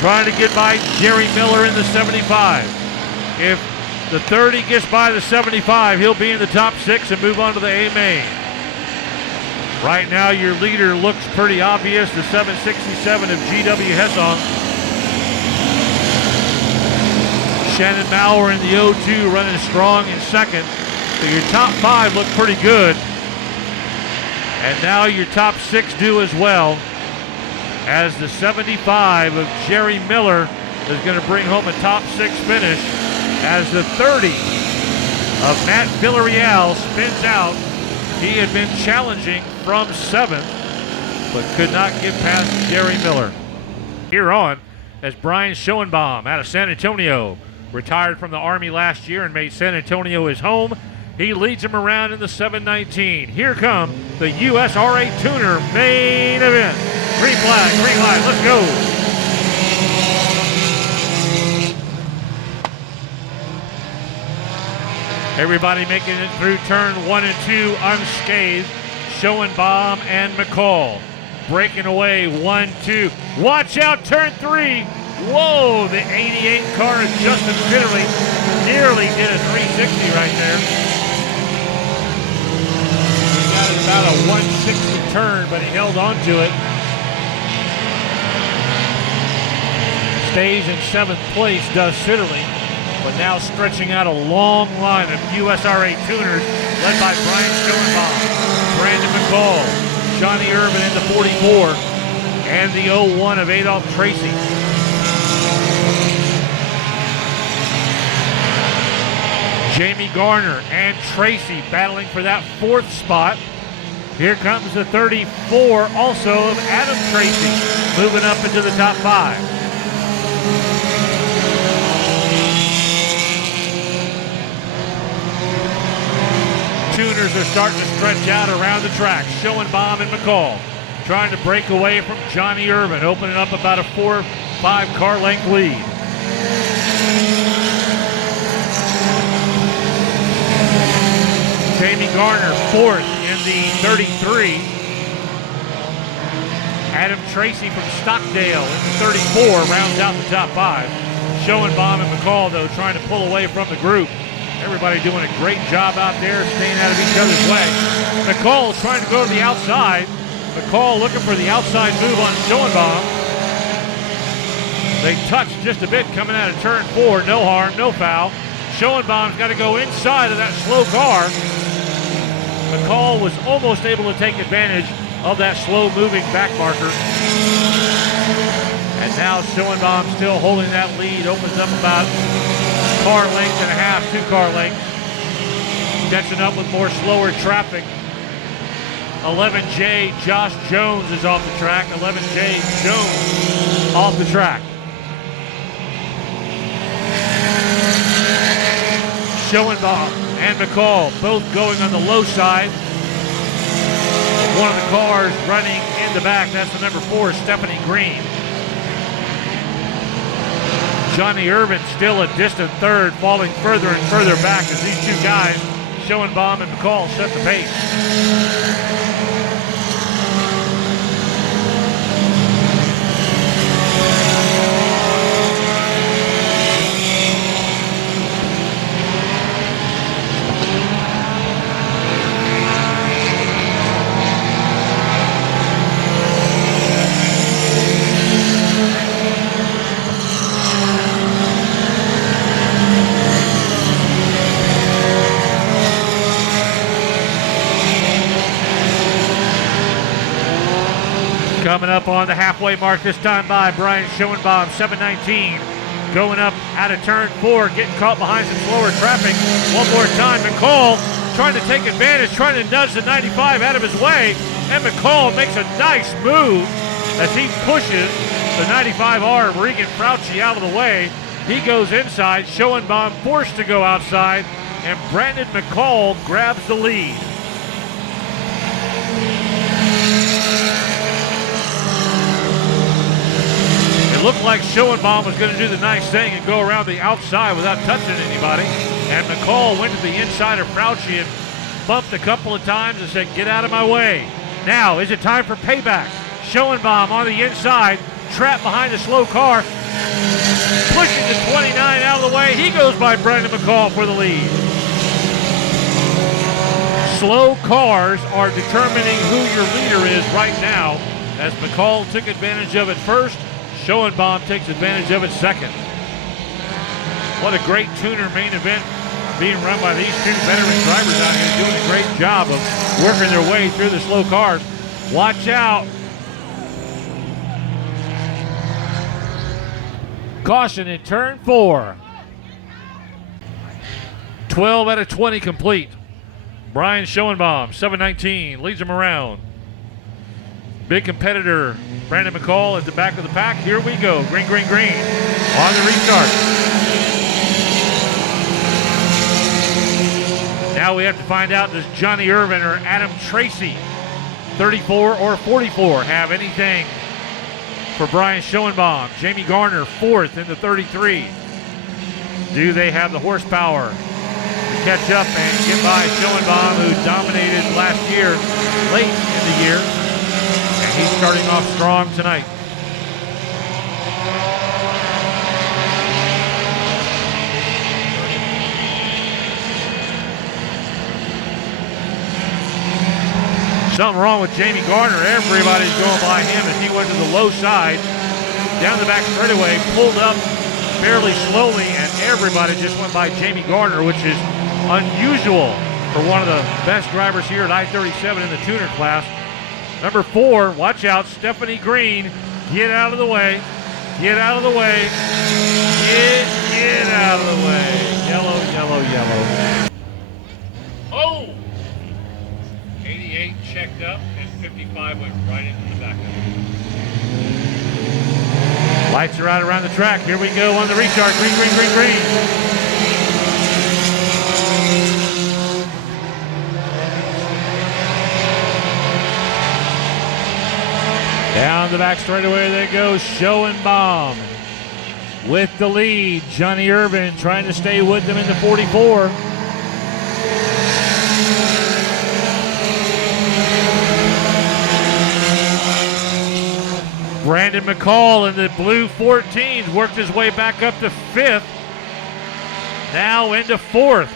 trying to get by Jerry Miller in the 75. If the 30 gets by the 75, he'll be in the top 6 and move on to the A main. Right now, your leader looks pretty obvious, the 767 of GW Hessong. Shannon Maurer in the 0-2 running strong in second. So your top 5 look pretty good. And now your top 6 do as well, as the 75 of Jerry Miller is going to bring home a top 6 finish as the 30 of Matt Villarreal spins out. He had been challenging from 7th, but could not get past Jerry Miller. Here on, as Brian Schoenbaum out of San Antonio, retired from the Army last year and made San Antonio his home. He leads him around in the 719. Here come the USRA Tuner main event. Green flag, green light, let's go. Everybody making it through turn 1 and 2 unscathed. Schoenbaum and McCall breaking away 1-2. Watch out, turn 3. Whoa, the 88 car of Justin Fitterly nearly did a 360 right there. He got it about a 160 turn, but he held on to it. Stays in 7th place, does Fitterly, but now stretching out a long line of USRA tuners led by Brian Schoenbaum, Brandon McCall, Johnny Urban in the 44, and the 01 of Adolph Tracy. Jamie Garner and Tracy battling for that 4th spot. Here comes the 34, also of Adam Tracy, moving up into the top 5. Tuners are starting to stretch out around the track. Schoenbaum and McCall trying to break away from Johnny Urban, opening up about a 4-5 car length lead. Jamie Garner 4th in the 33. Adam Tracy from Stockdale in the 34 rounds out the top 5. Schoenbaum and McCall, though, trying to pull away from the group. Everybody doing a great job out there, staying out of each other's way. McCall trying to go to the outside. McCall looking for the outside move on Schoenbaum. They touched just a bit coming out of turn 4. No harm, no foul. Schoenbaum's got to go inside of that slow car. McCall was almost able to take advantage of that slow-moving back marker. And now Schoenbaum still holding that lead, opens up about car length and a half, 2 car lengths. Catching up with more slower traffic. 11J Josh Jones is off the track. 11J Jones off the track. Schoenbaum and McCall both going on the low side. One of the cars running in the back, that's the number 4, Stephanie Green. Johnny Urban still a distant 3rd, falling further and further back as these 2 guys, Schoenbaum and McCall, set the pace. Coming up on the halfway mark this time by Brian Schoenbaum, 719. Going up out of turn 4, getting caught behind some slower traffic. One more time, McCall trying to take advantage, trying to nudge the 95 out of his way. And McCall makes a nice move as he pushes the 95R, Regan Fauci, out of the way. He goes inside, Schoenbaum forced to go outside, and Brandon McCall grabs the lead. It looked like Schoenbaum was going to do the nice thing and go around the outside without touching anybody. And McCall went to the inside of Fauci and bumped a couple of times and said, "Get out of my way." Now, is it time for payback? Schoenbaum on the inside, trapped behind a slow car, pushing the 29 out of the way. He goes by Brandon McCall for the lead. Slow cars are determining who your leader is right now, as McCall took advantage of it first. Schoenbaum takes advantage of it second. What a great tuner main event being run by these two veteran drivers out here, doing a great job of working their way through the slow cars. Watch out. Caution in turn 4. 12 out of 20 complete. Brian Schoenbaum, 719, leads him around. Big competitor, Brandon McCall at the back of the pack. Here we go. Green, green, green on the restart. Now we have to find out, does Johnny Irvin or Adam Tracy, 34 or 44, have anything for Brian Schoenbaum? Jamie Garner, 4th in the 33. Do they have the horsepower to catch up and get by Schoenbaum, who dominated last year, late in the year? And he's starting off strong tonight. Something wrong with Jamie Garner. Everybody's going by him as he went to the low side, down the back straightaway, pulled up fairly slowly, and everybody just went by Jamie Garner, which is unusual for one of the best drivers here at I-37 in the tuner class. Number 4, watch out, Stephanie Green. Get out of the way. Get out of the way. Get out of the way. Yellow, yellow, yellow. Oh! 88 checked up, and 55 went right into the back of it. Lights are out around the track. Here we go on the restart. Green, green, green, green. Down the back straightaway they go. Schoenbaum with the lead. Johnny Irvin trying to stay with them in the 44. Brandon McCall in the blue 14s worked his way back up to 5th. Now into 4th.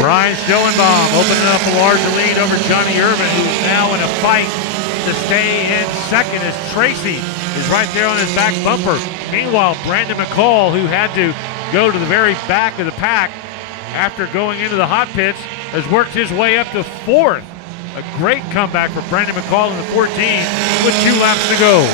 Brian Schoenbaum opening up a larger lead over Johnny Irvin, who's now in a fight to stay in second as Tracy is right there on his back bumper. Meanwhile, Brandon McCall, who had to go to the very back of the pack after going into the hot pits, has worked his way up to 4th. A great comeback for Brandon McCall in the 14 with 2 laps to go.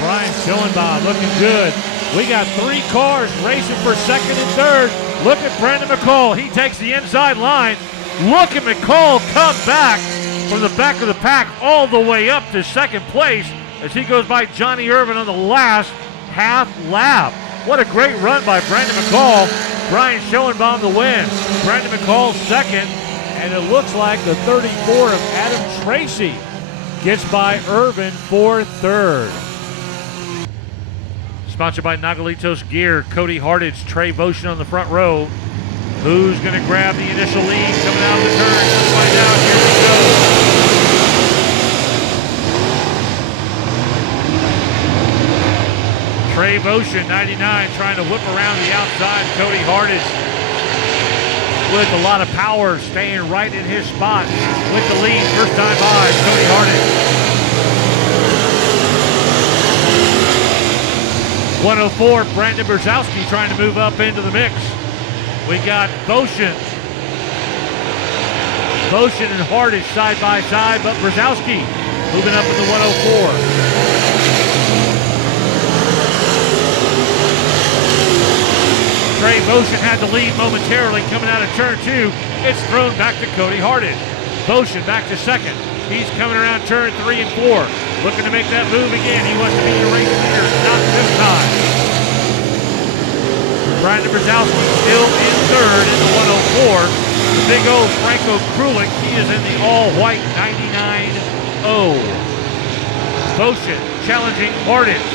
Brian Schoenbaum looking good. We got 3 cars racing for 2nd and 3rd. Look at Brandon McCall. He takes the inside line. Look at McCall come back from the back of the pack all the way up to 2nd place as he goes by Johnny Irvin on the last half lap. What a great run by Brandon McCall. Brian Schoenbaum the win. Brandon McCall 2nd, and it looks like the 34 of Adam Tracy Gets by Irvin for third. Sponsored by Nagalitos Gear, Cody Hardage, Trey Votion on the front row. Who's going to grab the initial lead coming out of the turn? Let's find out. Here we go. Trey Votion, 99, trying to whip around the outside. Cody Hardage with a lot of power, staying right in his spot with the lead. First time by Cody Hardage. 104, Brandon Brzezowski trying to move up into the mix. We got Votion and Hardage side by side, but Brzezowski moving up in the 104. Trey Votion had the lead momentarily coming out of turn 2. It's thrown back to Cody Hardage. Votion back to second. He's coming around turn 3 and 4. Looking to make that move again. He wants to be the race leader. Not this time. Brandon Brzezowski still in third in the 104. The big old Franco Krulik. He is in the all-white 99-0. Votion challenging Hardage.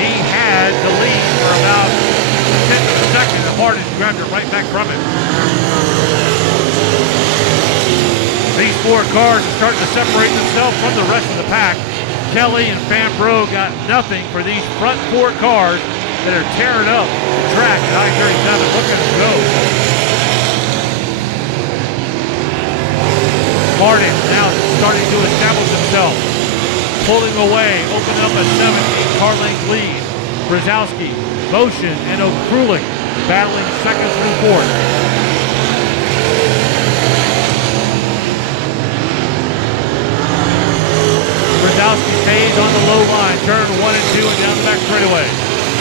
He had the lead for about 10th of a second, and Hardage grabbed it right back from him. These four cars are starting to separate themselves from the rest of the pack. Kelly and Fambro got nothing for these front four cars that are tearing up the track at I-37. Look at them go. Hardage now starting to establish himself. Pulling away, opening up a 17-car length lead. Brzezowski, Votion, and O'Krulik battling second through fourth. Brzezowski stays on the low line, turn 1 and 2 and down the back straightaway.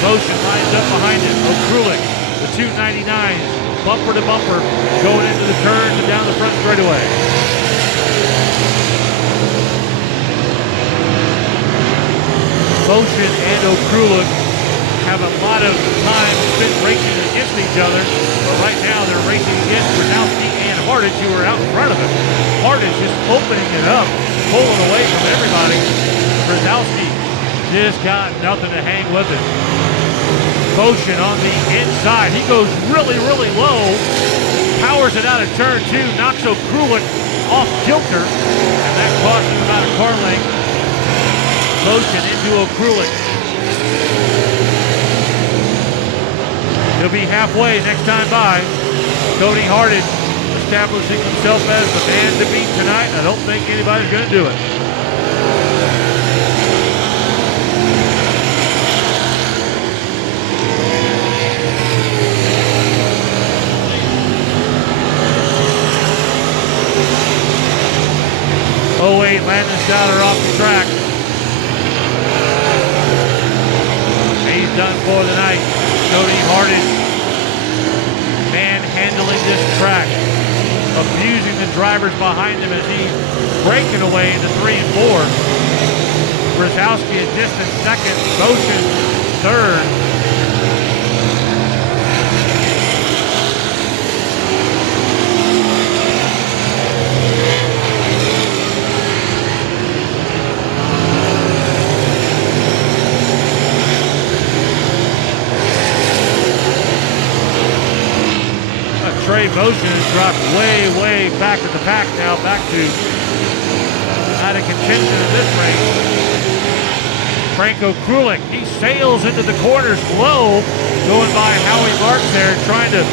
Votion lines up behind him. O'Krulik, the 299s, bumper to bumper, going into the turn and down the front straightaway. Votion and O'Krulik have a lot of time spent racing against each other, but right now they're racing against Brzezowski and Hardage, who are out in front of him. Hardage just opening it up, pulling away from everybody. Brzezowski just got nothing to hang with it. Votion on the inside. He goes really, really low, powers it out of turn 2, knocks O'Krulik off kilter, and that cost him about a car length. Votion into O'Krulik. He'll be halfway next time by. Cody Hardage establishing himself as the man to beat tonight. I don't think anybody's going to do it. Oh wait, Landon Souter off the track. He's done for the night. Cody Hardage manhandling this track, abusing the drivers behind him as he's breaking away into 3 and 4. Brzezowski a distant second, Votion third. Trey Votion has dropped way, way back at the pack now, back to out of contention in this race. Franco Krulik, he sails into the corners low, going by Howie Marks there, trying to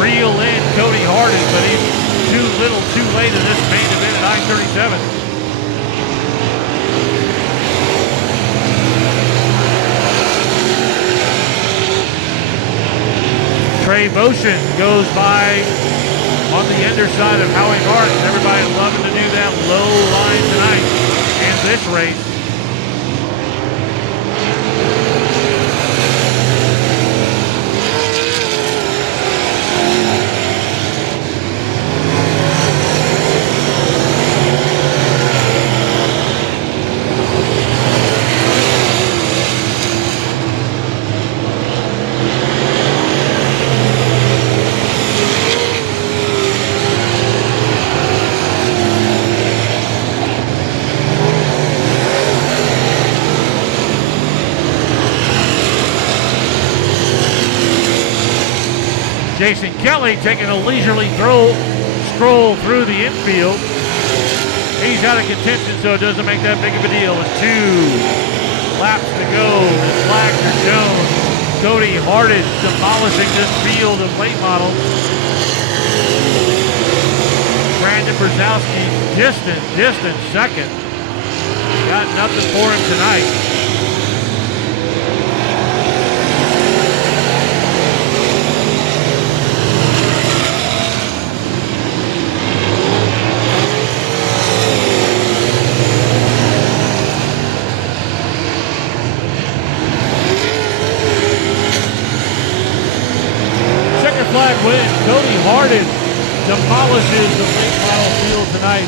reel in Cody Hardage, but he's too little, too late in this main event at I-37. Trey Votion goes by on the underside of Howie Martin. Everybody's loving to do that low line tonight and this race. Jason Kelly taking a leisurely stroll through the infield. He's out of contention, so it doesn't make that big of a deal. With 2 laps to go, the flags are shown. Cody Hardage demolishing this field of late models. Brandon Brzezowski, distant second. Got nothing for him tonight. Flag win. Cody Hardage demolishes the late model field tonight.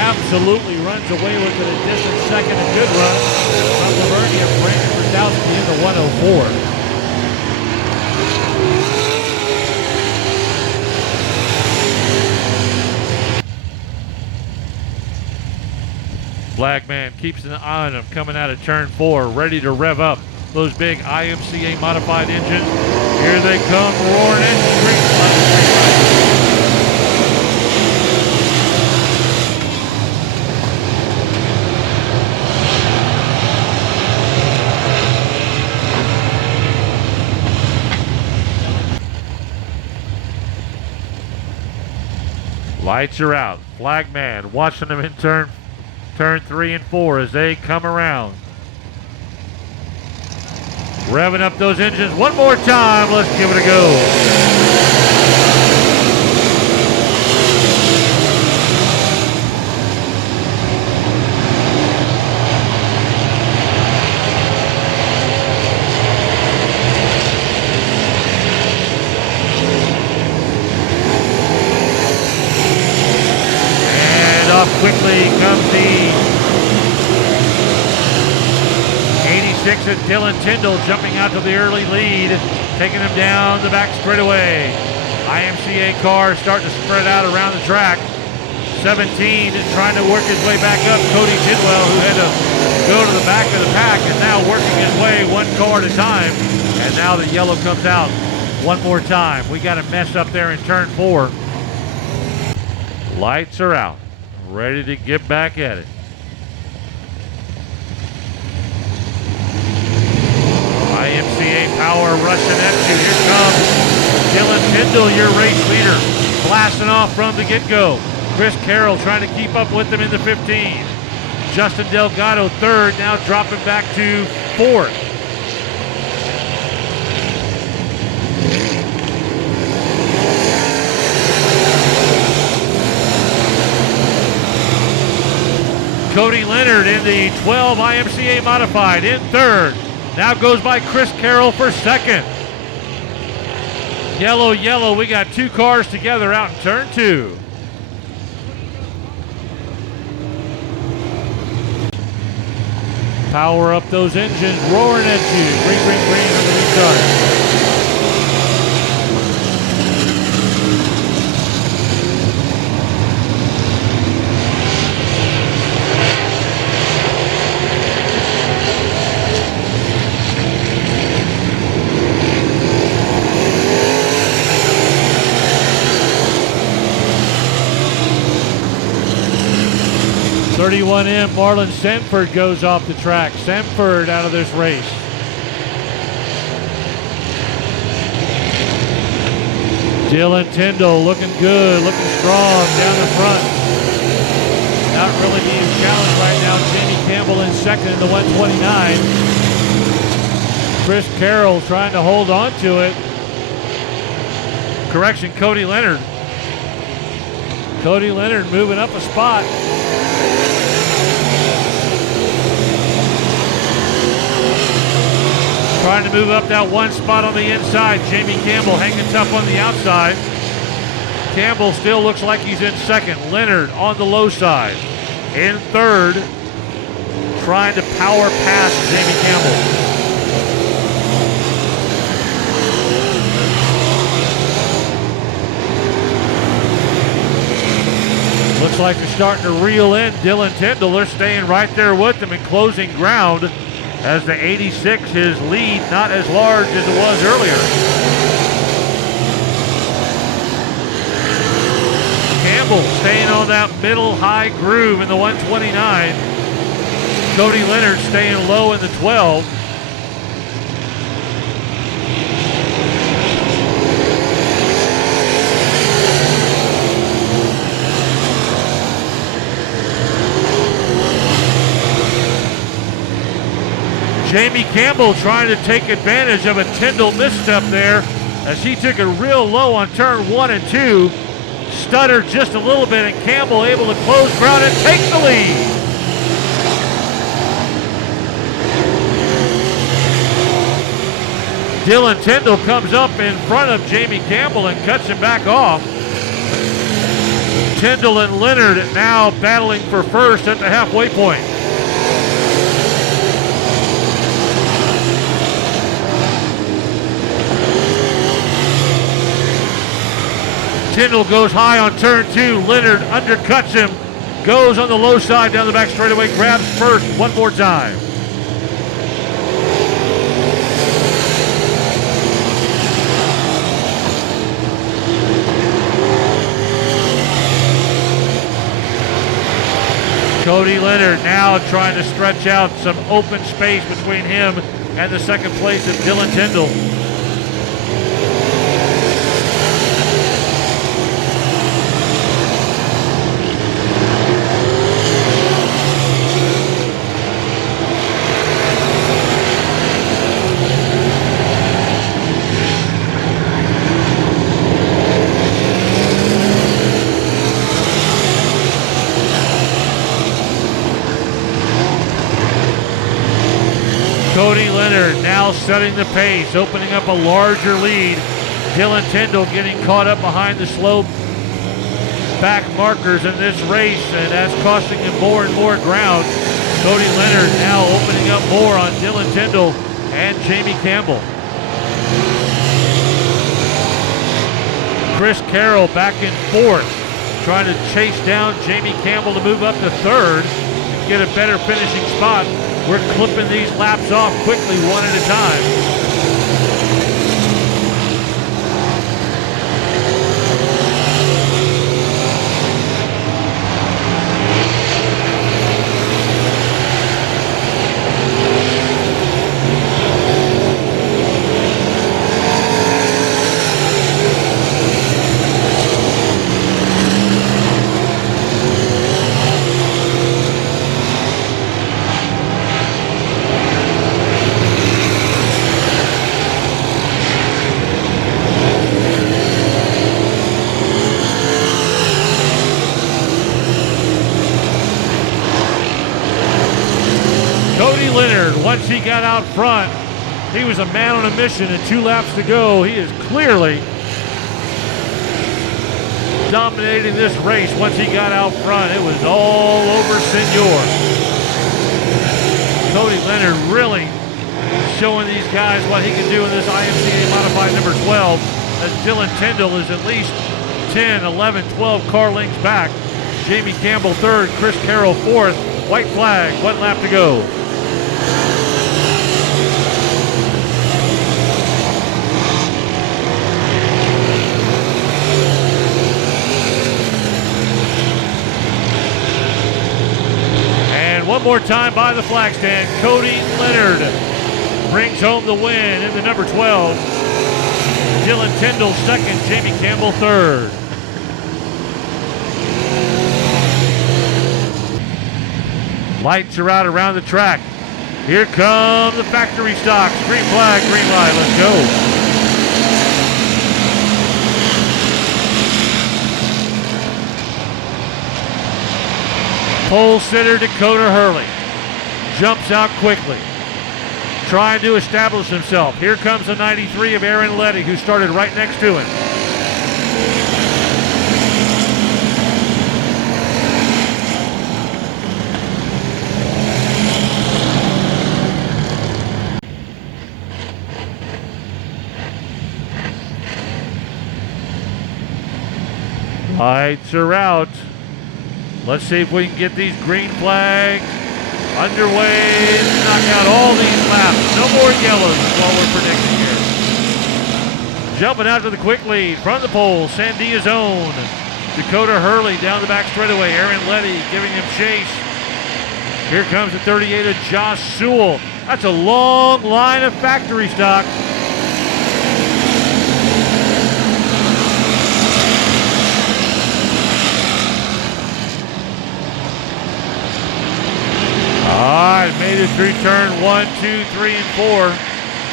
Absolutely runs away with it. A distant second. A good run from Lavernia. Brandon Brzezowski in the 104. Flagman keeps an eye on him coming out of turn 4, ready to rev up those big IMCA modified engines. Here they come, roaring in straight Lights are out. Flagman watching them in turn 3 and 4 as they come around. Revving up those engines one more time. Let's give it a go. And off quickly comes the 86 is Dylan Tyndall jumping out to the early lead, taking him down the back straightaway. IMCA car starting to spread out around the track. 17 is trying to work his way back up. Cody Tidwell, who had to go to the back of the pack, is now working his way 1 car at a time. And now the yellow comes out one more time. We got a mess up there in turn 4. Lights are out, ready to get back at it. IMCA power rushing at you. Here comes Dylan Tyndall, your race leader, blasting off from the get-go. Chris Carroll trying to keep up with them in the 15. Justin Delgado 3rd, now dropping back to 4th. Cody Leonard in the 12 IMCA modified in 3rd. Now goes by Chris Carroll for 2nd. Yellow, we got 2 cars together out in turn 2. Power up those engines, roaring at you. Green on the restart. 31M, Marlon Sanford goes off the track. Sanford out of this race. Dylan Tyndall looking good, looking strong down the front. Not really being challenged right now. Jamie Campbell in 2nd in the 129. Chris Carroll trying to hold on to it. Correction, Cody Leonard. Cody Leonard moving up a spot. Trying to move up that 1 spot on the inside. Jamie Campbell hanging tough on the outside. Campbell still looks like he's in 2nd. Leonard on the low side. In 3rd, trying to power past Jamie Campbell. Looks like they're starting to reel in Dylan Tyndall. They're staying right there with him and closing ground. As the 86, his lead not as large as it was earlier. Campbell staying on that middle high groove in the 129. Cody Leonard staying low in the 12. Jamie Campbell trying to take advantage of a Tyndall misstep there as he took it real low on turn 1 and 2. Stuttered just a little bit, and Campbell able to close ground and take the lead. Dylan Tyndall comes up in front of Jamie Campbell and cuts him back off. Tyndall and Leonard now battling for first at the halfway point. Tyndall goes high on turn 2. Leonard undercuts him, goes on the low side down the back straightaway, grabs first one more time. Cody Leonard now trying to stretch out some open space between him and the second place of Dylan Tyndall. Cody Leonard now setting the pace, opening up a larger lead. Dylan Tyndall getting caught up behind the slow back markers in this race, and that's costing him more and more ground. Cody Leonard now opening up more on Dylan Tyndall and Jamie Campbell. Chris Carroll back in fourth, trying to chase down Jamie Campbell to move up to third, get a better finishing spot. We're clipping these laps off quickly, one at a time. Leonard, once he got out front, he was a man on a mission, and 2 laps to go. He is clearly dominating this race. Once he got out front, it was all over Senor. Cody Leonard really showing these guys what he can do in this IMCA Modified number 12, as Dylan Tyndall is at least 10, 11, 12 car lengths back. Jamie Campbell third, Chris Carroll fourth. White flag, 1 lap to go. One more time by the flag stand. Cody Leonard brings home the win in the number 12. Dylan Tyndall second, Jamie Campbell third. Lights are out around the track. Here come the factory stocks. Green flag, green light, let's go. Pole sitter Dakota Hurley jumps out quickly, trying to establish himself. Here comes the 93 of Aaron Letty, who started right next to him. Lights are out. Let's see if we can get these green flags underway, knock out all these laps. No more yellows is what we're predicting here. Jumping out to the quick lead from the pole, Sandia's own Dakota Hurley down the back straightaway. Aaron Letty giving him chase. Here comes the 38 of Josh Sewell. That's a long line of factory stock. All right, made it through turn 1, 2, 3, and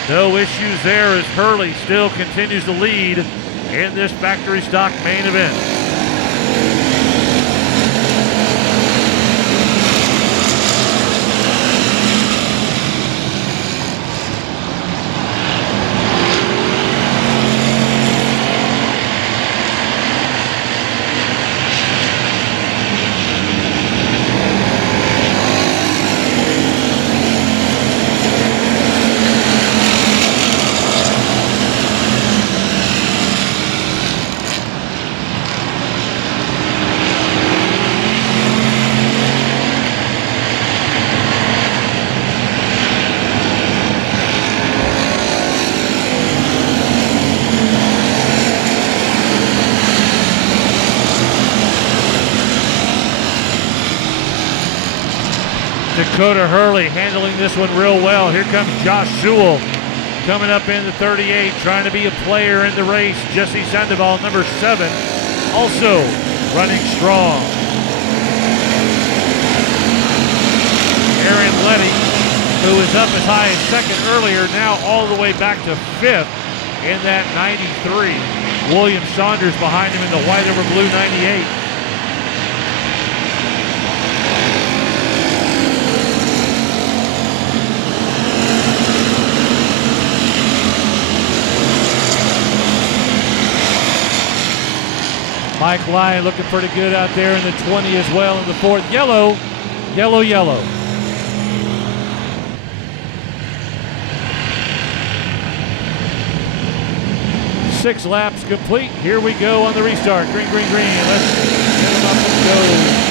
4. No issues there as Hurley still continues to lead in this factory stock main event. Dakota Hurley handling this one real well. Here comes Josh Sewell coming up in the 38, trying to be a player in the race. Jesse Sandoval, number 7, also running strong. Aaron Letty, who was up as high as 2nd earlier, now all the way back to 5th in that 93. William Saunders behind him in the white over blue 98. Mike Lyon looking pretty good out there in the 20 as well in the 4th. Yellow, yellow, yellow. Six laps complete. Here we go on the restart. Green, green, green. Let's get them up and go.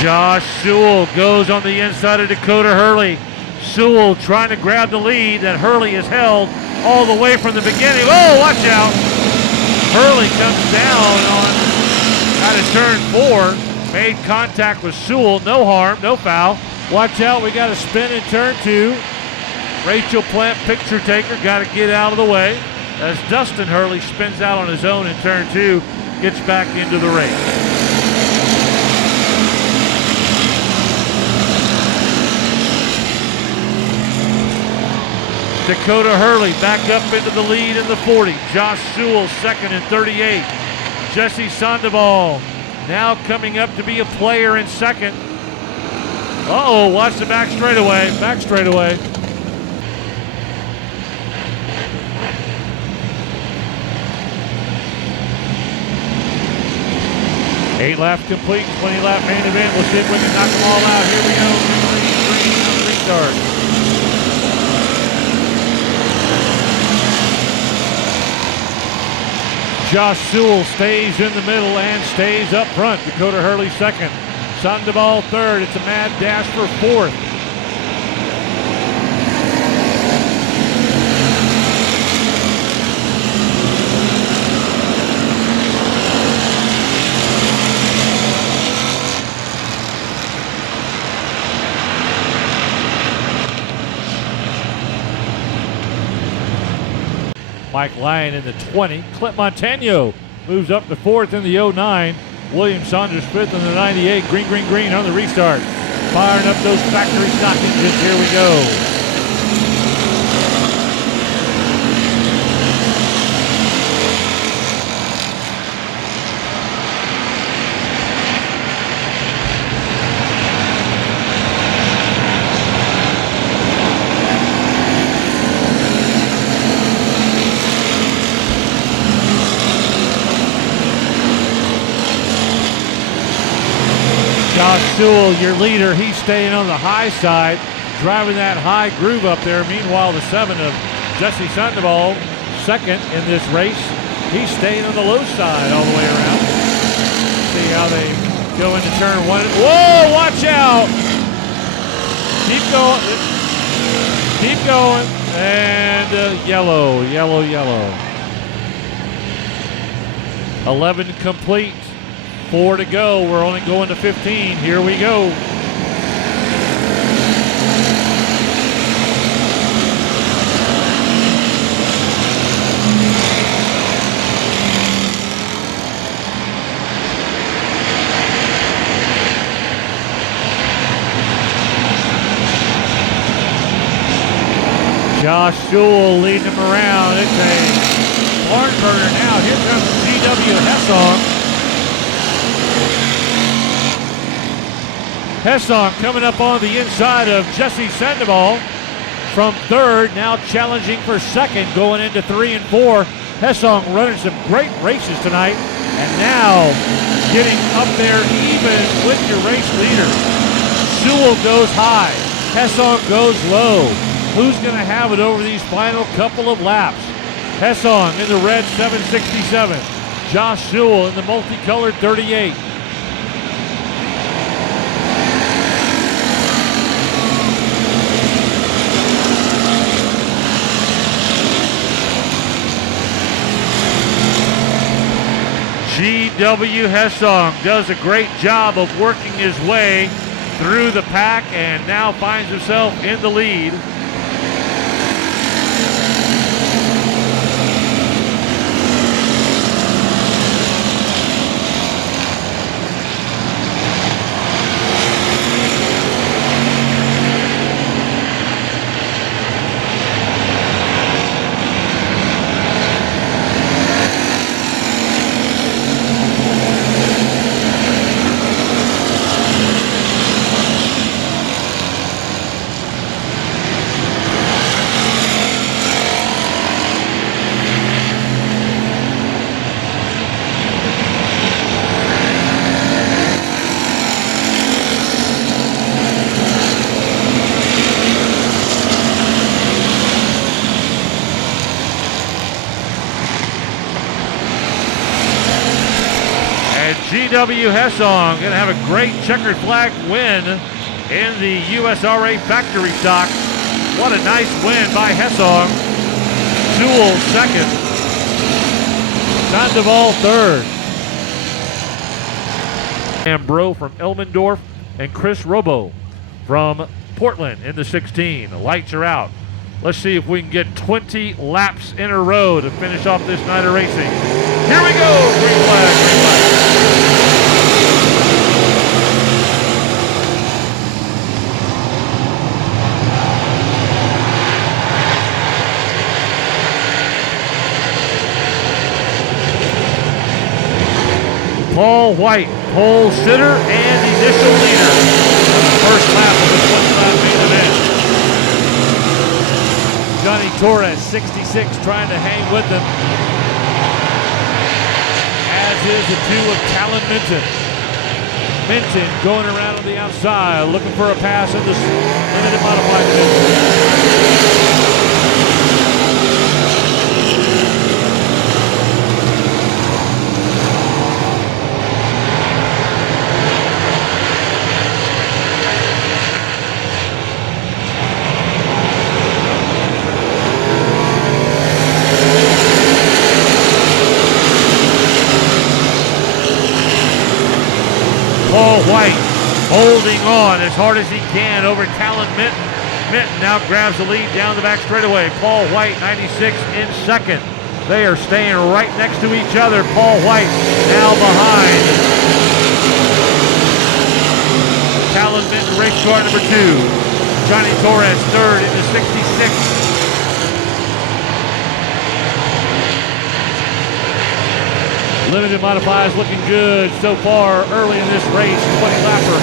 Josh Sewell goes on the inside of Dakota Hurley. Sewell trying to grab the lead that Hurley has held all the way from the beginning. Oh, watch out. Hurley comes down on out of turn 4. Made contact with Sewell. No harm, no foul. Watch out, we got a spin in turn 2. Rachel Plant, picture taker, got to get out of the way. As Dustin Hurley spins out on his own in turn 2, gets back into the race. Dakota Hurley back up into the lead in the 40. Josh Sewell 2nd in 38. Jesse Sandoval now coming up to be a player in 2nd. Uh-oh, watch the back straightaway. Back straightaway. Eight laps complete, 20 lap main event. We'll see if we can knock them all out. Here we go. Green on the restart. Josh Sewell stays in the middle and stays up front. Dakota Hurley 2nd. Sandoval 3rd. It's a mad dash for 4th. Mike Lyon in the 20. Clint Montano moves up to 4th in the 09. William Saunders 5th in the 98. Green, green, green on the restart. Firing up those factory stock engines. Here we go. Josh Sewell, your leader, he's staying on the high side, driving that high groove up there. Meanwhile, the 7 of Jesse Sandoval, 2nd in this race, he's staying on the low side all the way around. See how they go into turn 1. Whoa, watch out! Keep going. Keep going. And yellow, yellow, yellow. 11 complete. 4 to go. We're only going to 15. Here we go. Josh Jewell leading him around. It's a barn burner now. Here comes G.W. Hessong. Hessong coming up on the inside of Jesse Sandoval from third, now challenging for second, going into 3 and 4. Hessong running some great races tonight, and now getting up there even with your race leader. Jewell goes high, Hessong goes low. Who's going to have it over these final couple of laps? Hessong in the red 767. Josh Jewell in the multicolored 38. G.W. Hessong does a great job of working his way through the pack and now finds himself in the lead. G.W. Hessong going to have a great checkered flag win in the USRA factory stock. What a nice win by Hessong. Jewell second. Sandoval third. Ambro from Elmendorf and Chris Robo from Portland in the 16. The lights are out. Let's see if we can get 20 laps in a row to finish off this night of racing. Here we go. Green flag, green flag. Paul White, pole sitter and initial leader on the first lap of the 25 main event. Johnny Torres, 66, trying to hang with them, as is the 2 of Talon Minton. Minton going around on the outside, looking for a pass in the limited modified division. Paul White holding on as hard as he can over Talon Minton. Minton now grabs the lead down the back straightaway. Paul White, 96, in second. They are staying right next to each other. Paul White now behind Talon Minton, race car number 2. Johnny Torres third in the 66. Limited modifiers looking good so far early in this race, 20-lapper.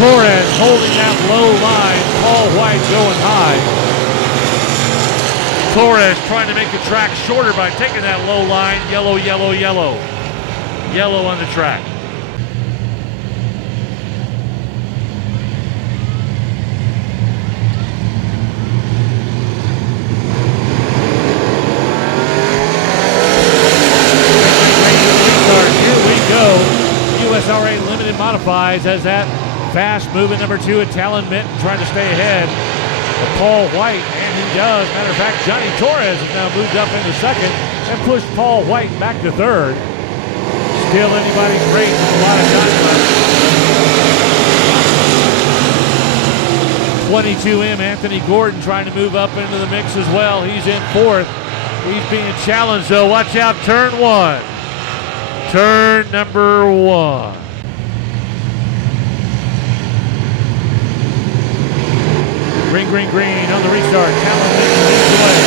Torres holding that low line, Paul White going high. Torres trying to make the track shorter by taking that low line, yellow, yellow, yellow. Yellow on the track. USRA eyes as that fast-moving number 2 at Talon Minton trying to stay ahead of Paul White, and he does. Matter of fact, Johnny Torres has now moved up into second and pushed Paul White back to third. Still anybody's race with a lot of time left. 22M Anthony Gordon trying to move up into the mix as well. He's in fourth. He's being challenged, though. Watch out, turn 1. Turn number 1. Green, green, green on the restart. Talon Minton leads the way.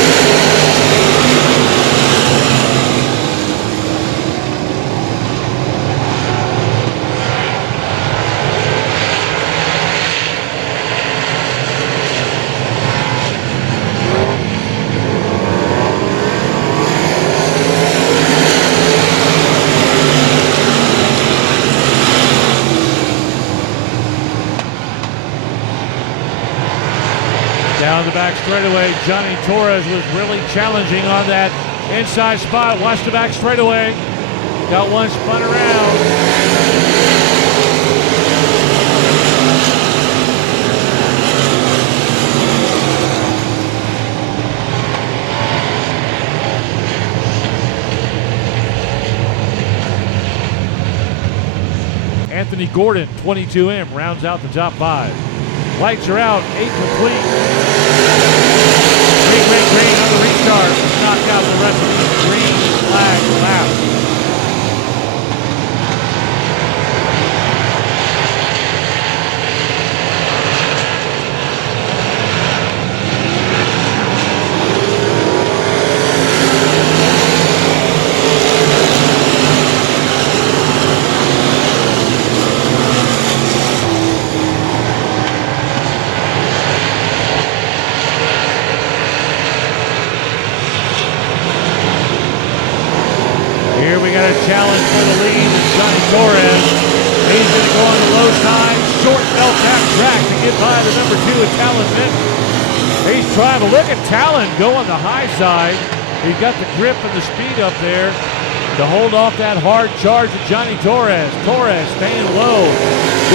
Down the back straightaway, Johnny Torres was really challenging on that inside spot. Watch the back straightaway. Got one spun around. Anthony Gordon, 22M, rounds out the top 5. Lights are out, 8 complete. Green, green, green on the restart. Knock out the rest of the green flag lap. Here we got a challenge for the lead. It's Johnny Torres. He's going to go on the low side, short bell tap track to get by the number 2 at Talon Minton. He's trying to look at Talon go on the high side. He's got the grip and the speed up there to hold off that hard charge of Johnny Torres. Torres staying low,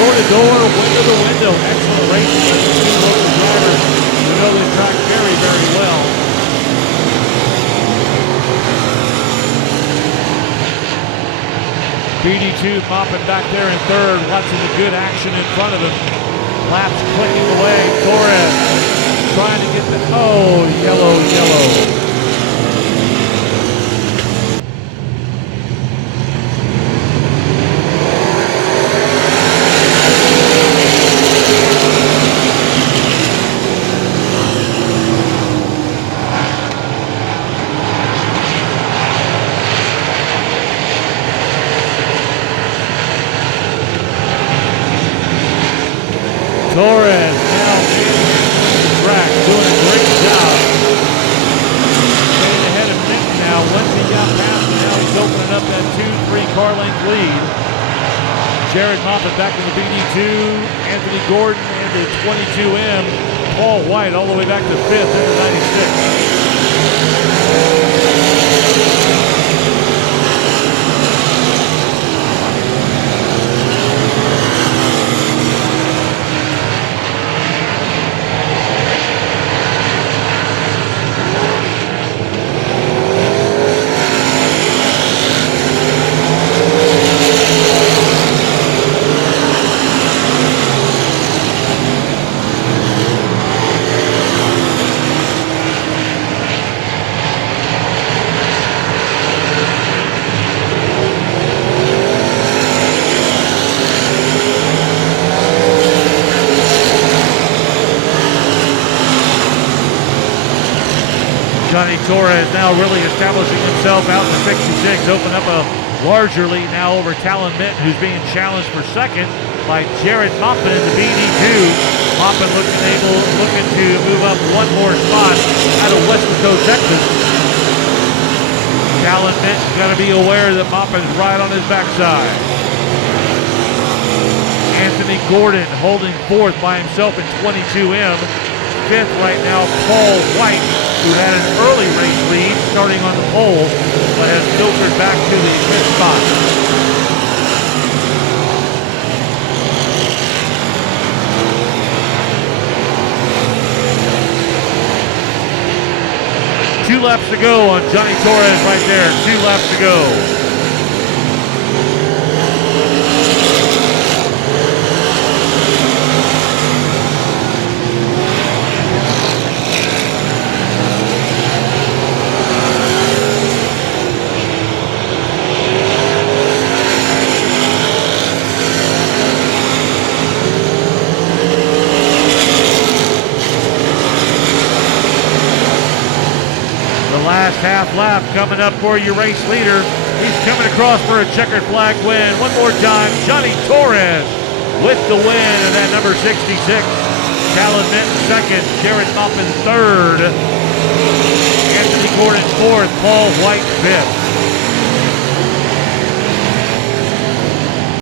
door to door, window to window. Excellent racing by the 2 local drivers who know this track very, very well. BD2 mopping back there in third, watching the good action in front of him. Laps clicking away. Torres trying to get the, yellow. Torres now in the track, doing a great job. Staying ahead of Minton now. Once he got past him, now he's opening up that 2-3 car length lead. Jared Moffitt back in the BD2. Anthony Gordon into 22M. Paul White all the way back to 5th into 96. Johnny Torres now really establishing himself out in the 66, open up a larger lead now over Talon Minton, who's being challenged for second by Jared Moppin in the BD2. Moppin looking to move up one more spot out of Westlaco, Texas. Talon Minton's got to be aware that Moppin's right on his backside. Anthony Gordon holding fourth by himself in 22M. Fifth right now, Paul White, who had an early race lead starting on the pole, but has filtered back to the fifth spot. 2 laps to go on Johnny Torres right there. 2 laps to go. Last half lap coming up for your race leader. He's coming across for a checkered flag win. One more time, Johnny Torres with the win, and that number 66. Callan Minton second, Jared Muffin third, Anthony Gordon fourth, Paul White fifth.